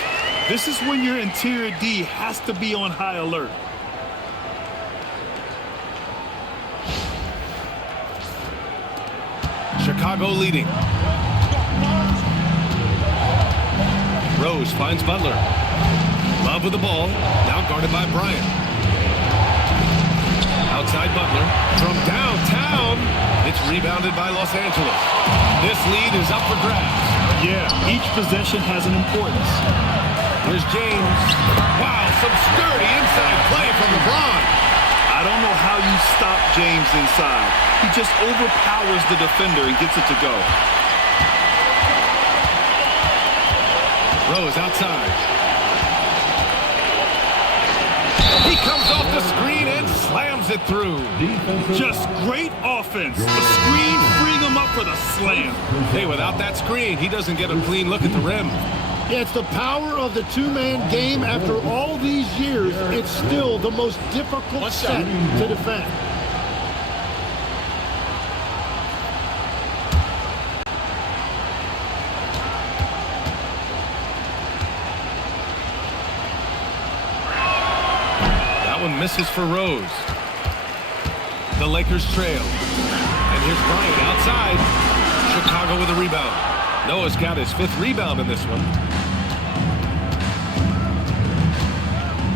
This is when your interior D has to be on high alert. Chicago leading. Rose finds Butler. Love with the ball. Now guarded by Bryant. Outside Butler. From downtown. It's rebounded by Los Angeles. This lead is up for grabs. Yeah, each possession has an importance. Here's James. Wow, some sturdy inside play from LeBron. I don't know how you stop James inside. He just overpowers the defender and gets it to go. Rose outside. He comes off the screen and slams it through. Just great offense. The screen freeing him up for the slam. Hey, without that screen, he doesn't get a clean look at the rim. Yeah, it's the power of the two-man game. After all these years, it's still the most difficult set to defend. Misses for Rose. The Lakers trail. And here's Bryant outside. Chicago with a rebound. Noah's got his 5th rebound in this one.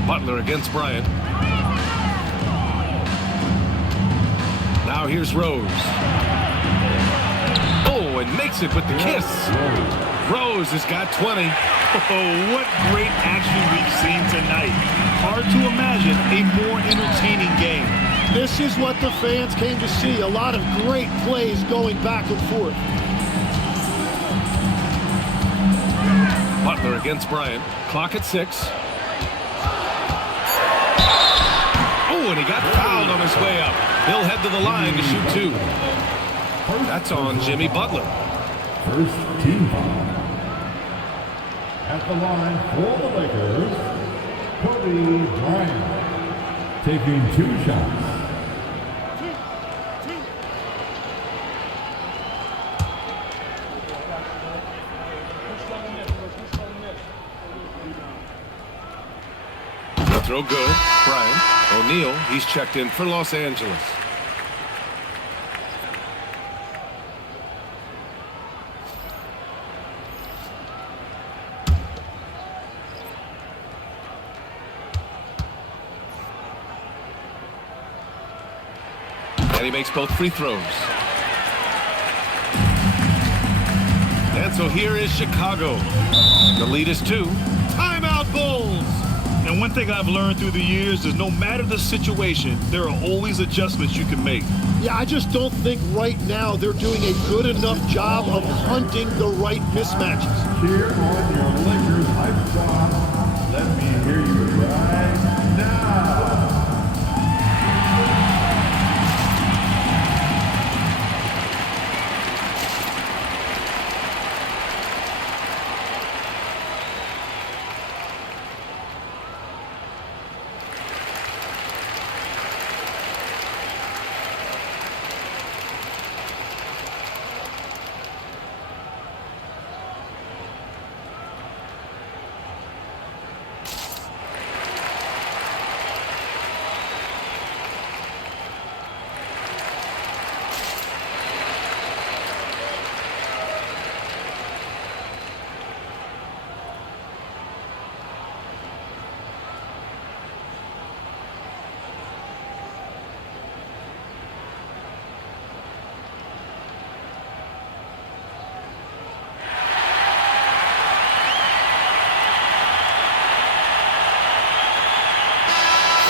Butler against Bryant. Now here's Rose. Oh, and makes it with the kiss. Rose has got 20. Oh, what great action we've seen tonight. Hard to imagine a more entertaining game. This is what the fans came to see. A lot of great plays going back and forth. Butler against Bryant. Clock at 6. Oh, and he got fouled on his way up. He'll head to the line to shoot 2. That's on Jimmy Butler. First team foul. At the line for the Lakers, Kobe Bryant, taking 2 shots. The throw good. Bryant. O'Neal, he's checked in for Los Angeles. And he makes both free throws. And so here is Chicago. The lead is 2. Timeout, Bulls! And one thing I've learned through the years is no matter the situation, there are always adjustments you can make. Yeah, I just don't think right now they're doing a good enough job of hunting the right mismatches. Cheer on your Lakers hype squad. Let me hear you right now.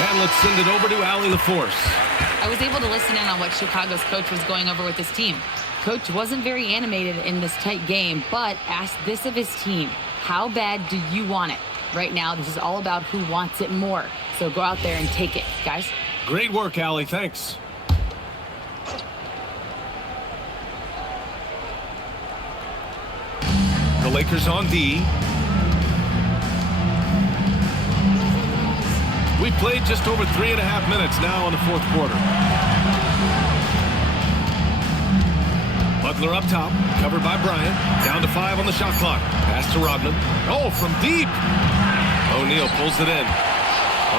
And let's send it over to Allie LaForce. I was able to listen in on what Chicago's coach was going over with his team. Coach wasn't very animated in this tight game, but asked this of his team: how bad do you want it? Right now, this is all about who wants it more. So go out there and take it, guys. Great work, Allie. Thanks. The Lakers on D. We've played just over 3.5 minutes now in the fourth quarter. Butler up top, covered by Bryant. Down to 5 on the shot clock. Pass to Rodman. Oh, from deep. O'Neal pulls it in.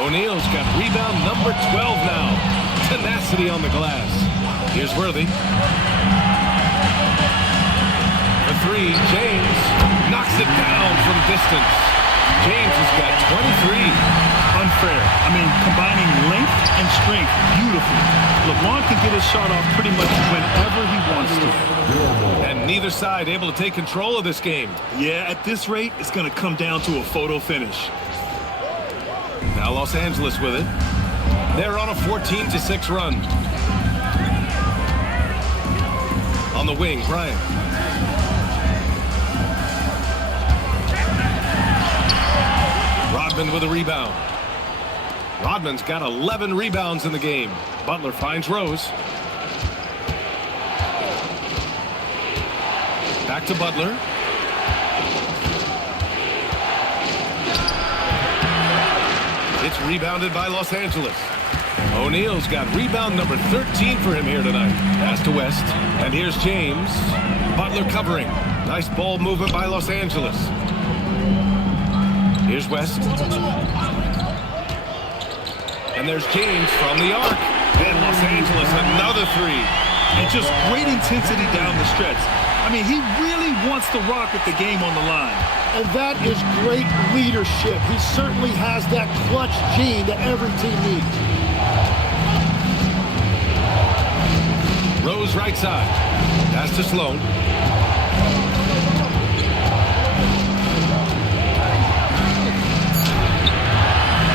O'Neal's got rebound number 12 now. Tenacity on the glass. Here's Worthy. For 3, James knocks it down from distance. James has got 23. Unfair. I mean, combining length and strength beautifully. LeBron can get his shot off pretty much whenever he wants to. And neither side able to take control of this game. Yeah, at this rate, it's going to come down to a photo finish. Now Los Angeles with it. They're on a 14-6 run. On the wing, Bryant. Rodman with a rebound. Rodman's got 11 rebounds in the game. Butler finds Rose. Back to Butler. It's rebounded by Los Angeles. O'Neal's got rebound number 13 for him here tonight. Pass to West. And here's James. Butler covering. Nice ball movement by Los Angeles. Here's West. And there's James from the arc. And Los Angeles, another 3. And just great intensity down the stretch. I mean, he really wants to rock with the game on the line. And that is great leadership. He certainly has that clutch gene that every team needs. Rose right side. Pass to Sloan.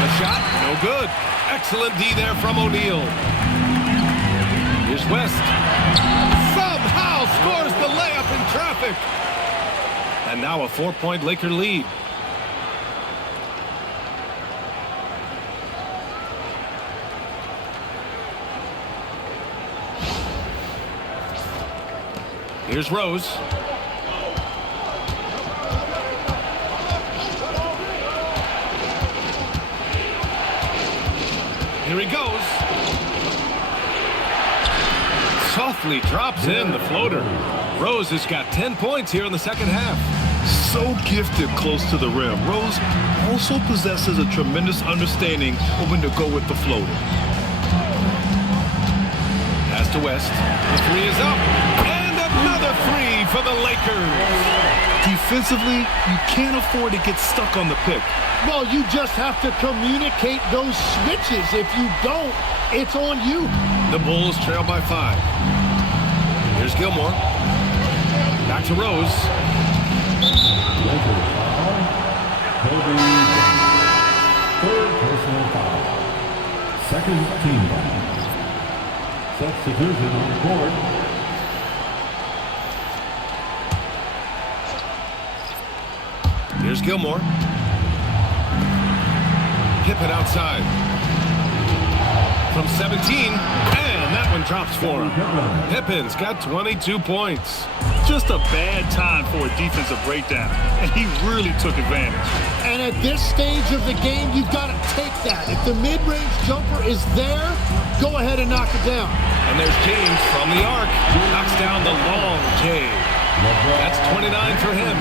The shot, no good. Excellent D there from O'Neal. Here's West. Somehow scores the layup in traffic. And now a 4-point Laker lead. Here's Rose. Here he goes. Softly drops in the floater. Rose has got 10 points here in the second half. So gifted close to the rim. Rose also possesses a tremendous understanding of when to go with the floater. Pass to West. The 3 is up. And a Another three for the Lakers. Defensively, you can't afford to get stuck on the pick. Well, you just have to communicate those switches. If you don't, it's on you. The Bulls trail by 5. Here's Gilmore. Back to Rose. Lakers foul. Kobe. Third personal foul. Second team foul. Substitution on the court. Here's Gilmore. Pippen outside. From 17, and that one drops for him. Pippen's got 22 points. Just a bad time for a defensive breakdown, and he really took advantage. And at this stage of the game, you've got to take that. If the mid-range jumper is there, go ahead and knock it down. And there's James from the arc. Knocks down the long J. That's 29 for him.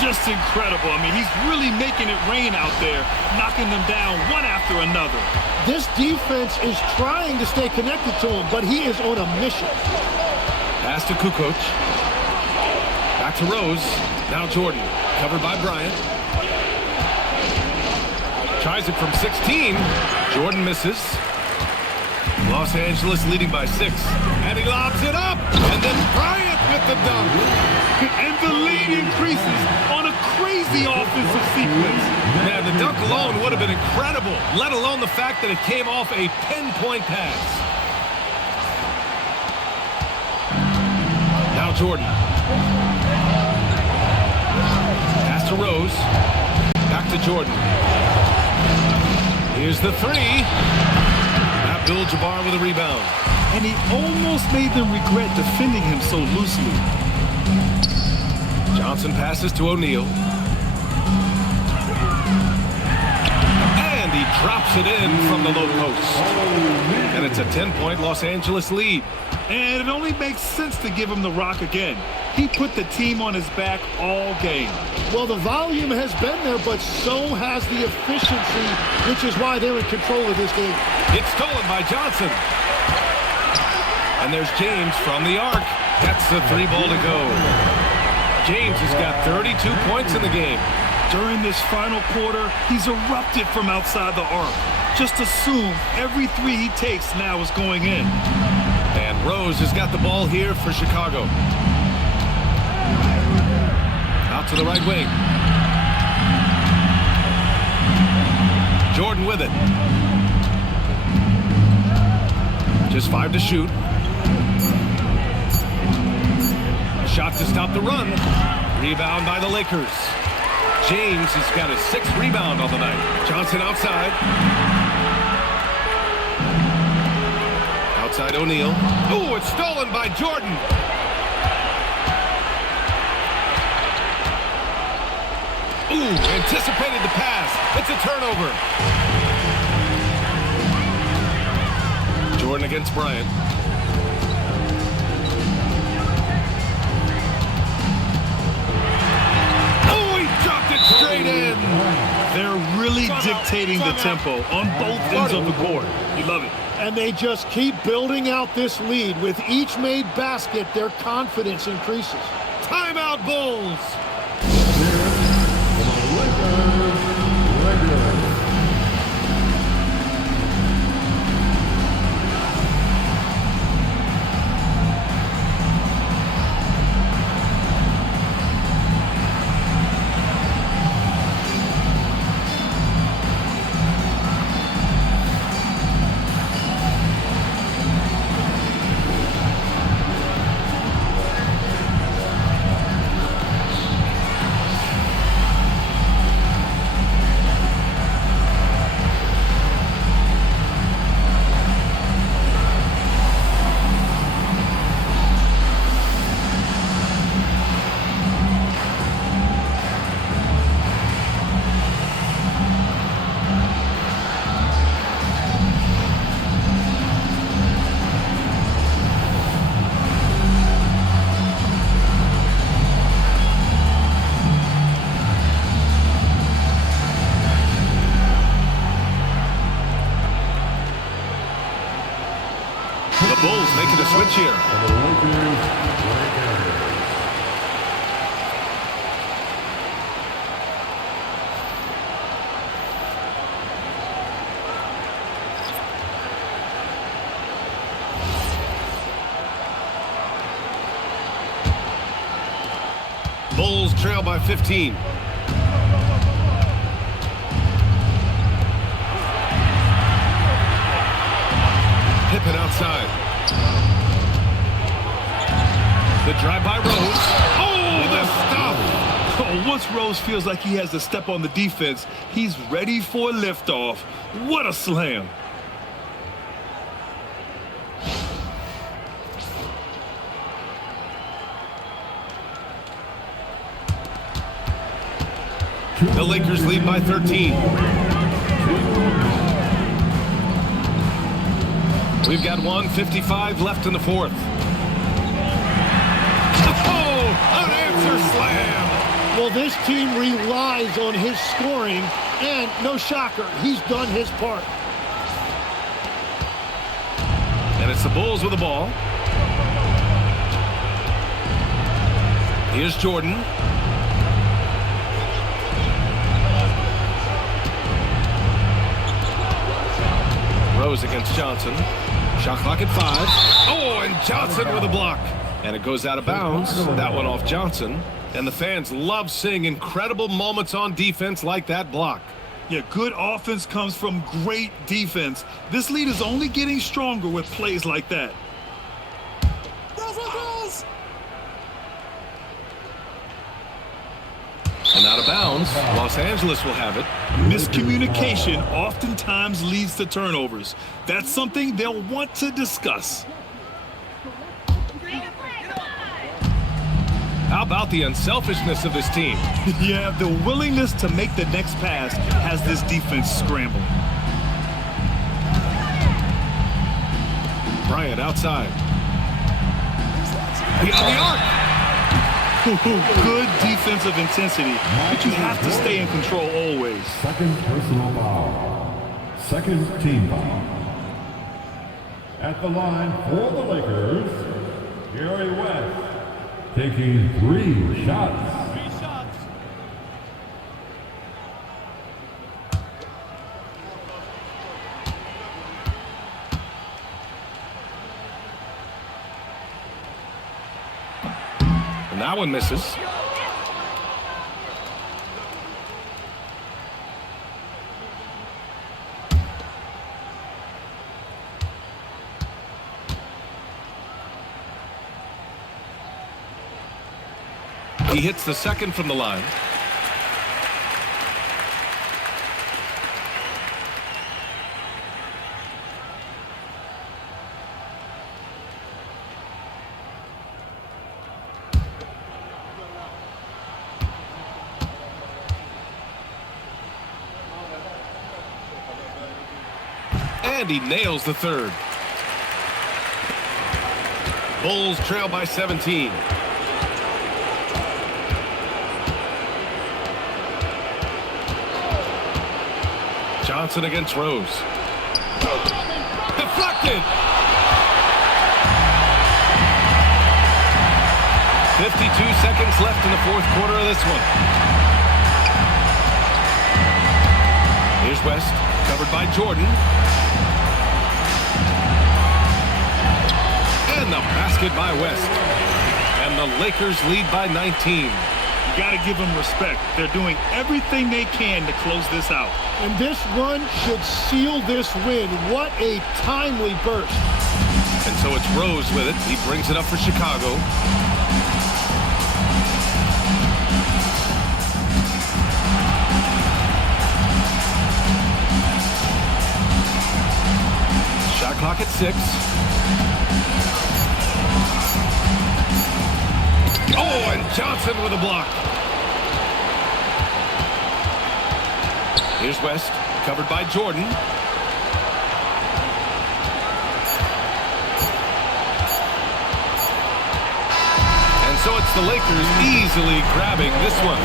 Just incredible. I mean, he's really making it rain out there, knocking them down one after another. This defense is trying to stay connected to him, but he is on a mission. Pass to Kukoc. Back to Rose. Now Jordan. Covered by Bryant. Tries it from 16. Jordan misses. Los Angeles leading by 6. And he lobs it up. And then Bryant with the dunk. And the lead increases on a crazy offensive sequence. Man, the dunk alone would have been incredible, let alone the fact that it came off a pinpoint pass. Now Jordan. Pass to Rose. Back to Jordan. Here's the three. Abdul-Jabbar with a rebound. And he almost made them regret defending him so loosely. Johnson passes to O'Neal. And he drops it in from the low post. And it's a 10-point Los Angeles lead. And it only makes sense to give him the rock again. He put the team on his back all game. Well, the volume has been there, but so has the efficiency, which is why they're in control of this game. It's stolen by Johnson. And there's James from the arc. Gets the 3 ball to go. James has got 32 points in the game. During this final quarter, he's erupted from outside the arc. Just assume every 3 he takes now is going in. And Rose has got the ball here for Chicago. Out to the right wing. Jordan with it. Just 5 to shoot. A shot to stop the run. Rebound by the Lakers. James has got his 6th rebound on the night. Johnson outside. Outside O'Neal. Ooh, it's stolen by Jordan. Ooh, anticipated the pass. It's a turnover. Jordan against Bryant. Oh, he dropped it straight in. They're really dictating the tempo on both ends of the court. You love it. And they just keep building out this lead. With each made basket, their confidence increases. Timeout, Bulls. The Bulls making a switch here. Bulls trail by 15. Pippen outside. The drive by Rose. Oh, the stop! Oh, once Rose feels like he has to step on the defense, he's ready for a liftoff. What a slam! The Lakers lead by 13. We've got 1:55 left in the fourth. Oh, an answer slam! Well, this team relies on his scoring, and no shocker, he's done his part. And it's the Bulls with the ball. Here's Jordan. Rose against Johnson. Shot clock at 5. Oh, and Johnson with a block. And it goes out of bounds. That one off Johnson. And the fans love seeing incredible moments on defense like that block. Yeah, good offense comes from great defense. This lead is only getting stronger with plays like that. And out of bounds, Los Angeles will have it. Miscommunication oftentimes leads to turnovers. That's something they'll want to discuss. How about the unselfishness of this team? Yeah, the willingness to make the next pass has this defense scrambling. Bryant outside. Beyond the arc. Good defensive intensity, but you have to stay in control always. Second personal foul. Second team foul. At the line for the Lakers, Gary West taking 3 shots. 3 shots. And that one misses. He hits the second from the line. And he nails the third. Bulls trail by 17. Johnson against Rose. Deflected! 52 seconds left in the fourth quarter of this one. Here's West, covered by Jordan. And the basket by West. And the Lakers lead by 19. You got to give them respect. They're doing everything they can to close this out. And this run should seal this win. What a timely burst. And so it's Rose with it. He brings it up for Chicago. Shot clock at 6. Oh, and Johnson with a block. Here's West, covered by Jordan. And so it's the Lakers easily grabbing this one.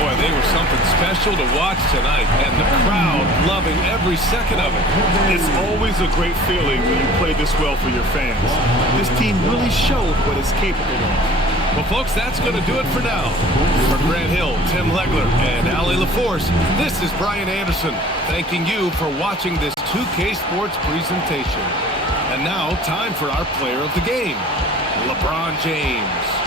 Boy, they were something special to watch tonight, and the crowd loving every second of it. It's always a great feeling when you play this well for your fans. This team really showed what it's capable of. Well, folks, that's going to do it for now. For Grant Hill, Tim Legler, and Allie LaForce, this is Brian Anderson, thanking you for watching this 2K Sports presentation. And now, time for our player of the game, LeBron James.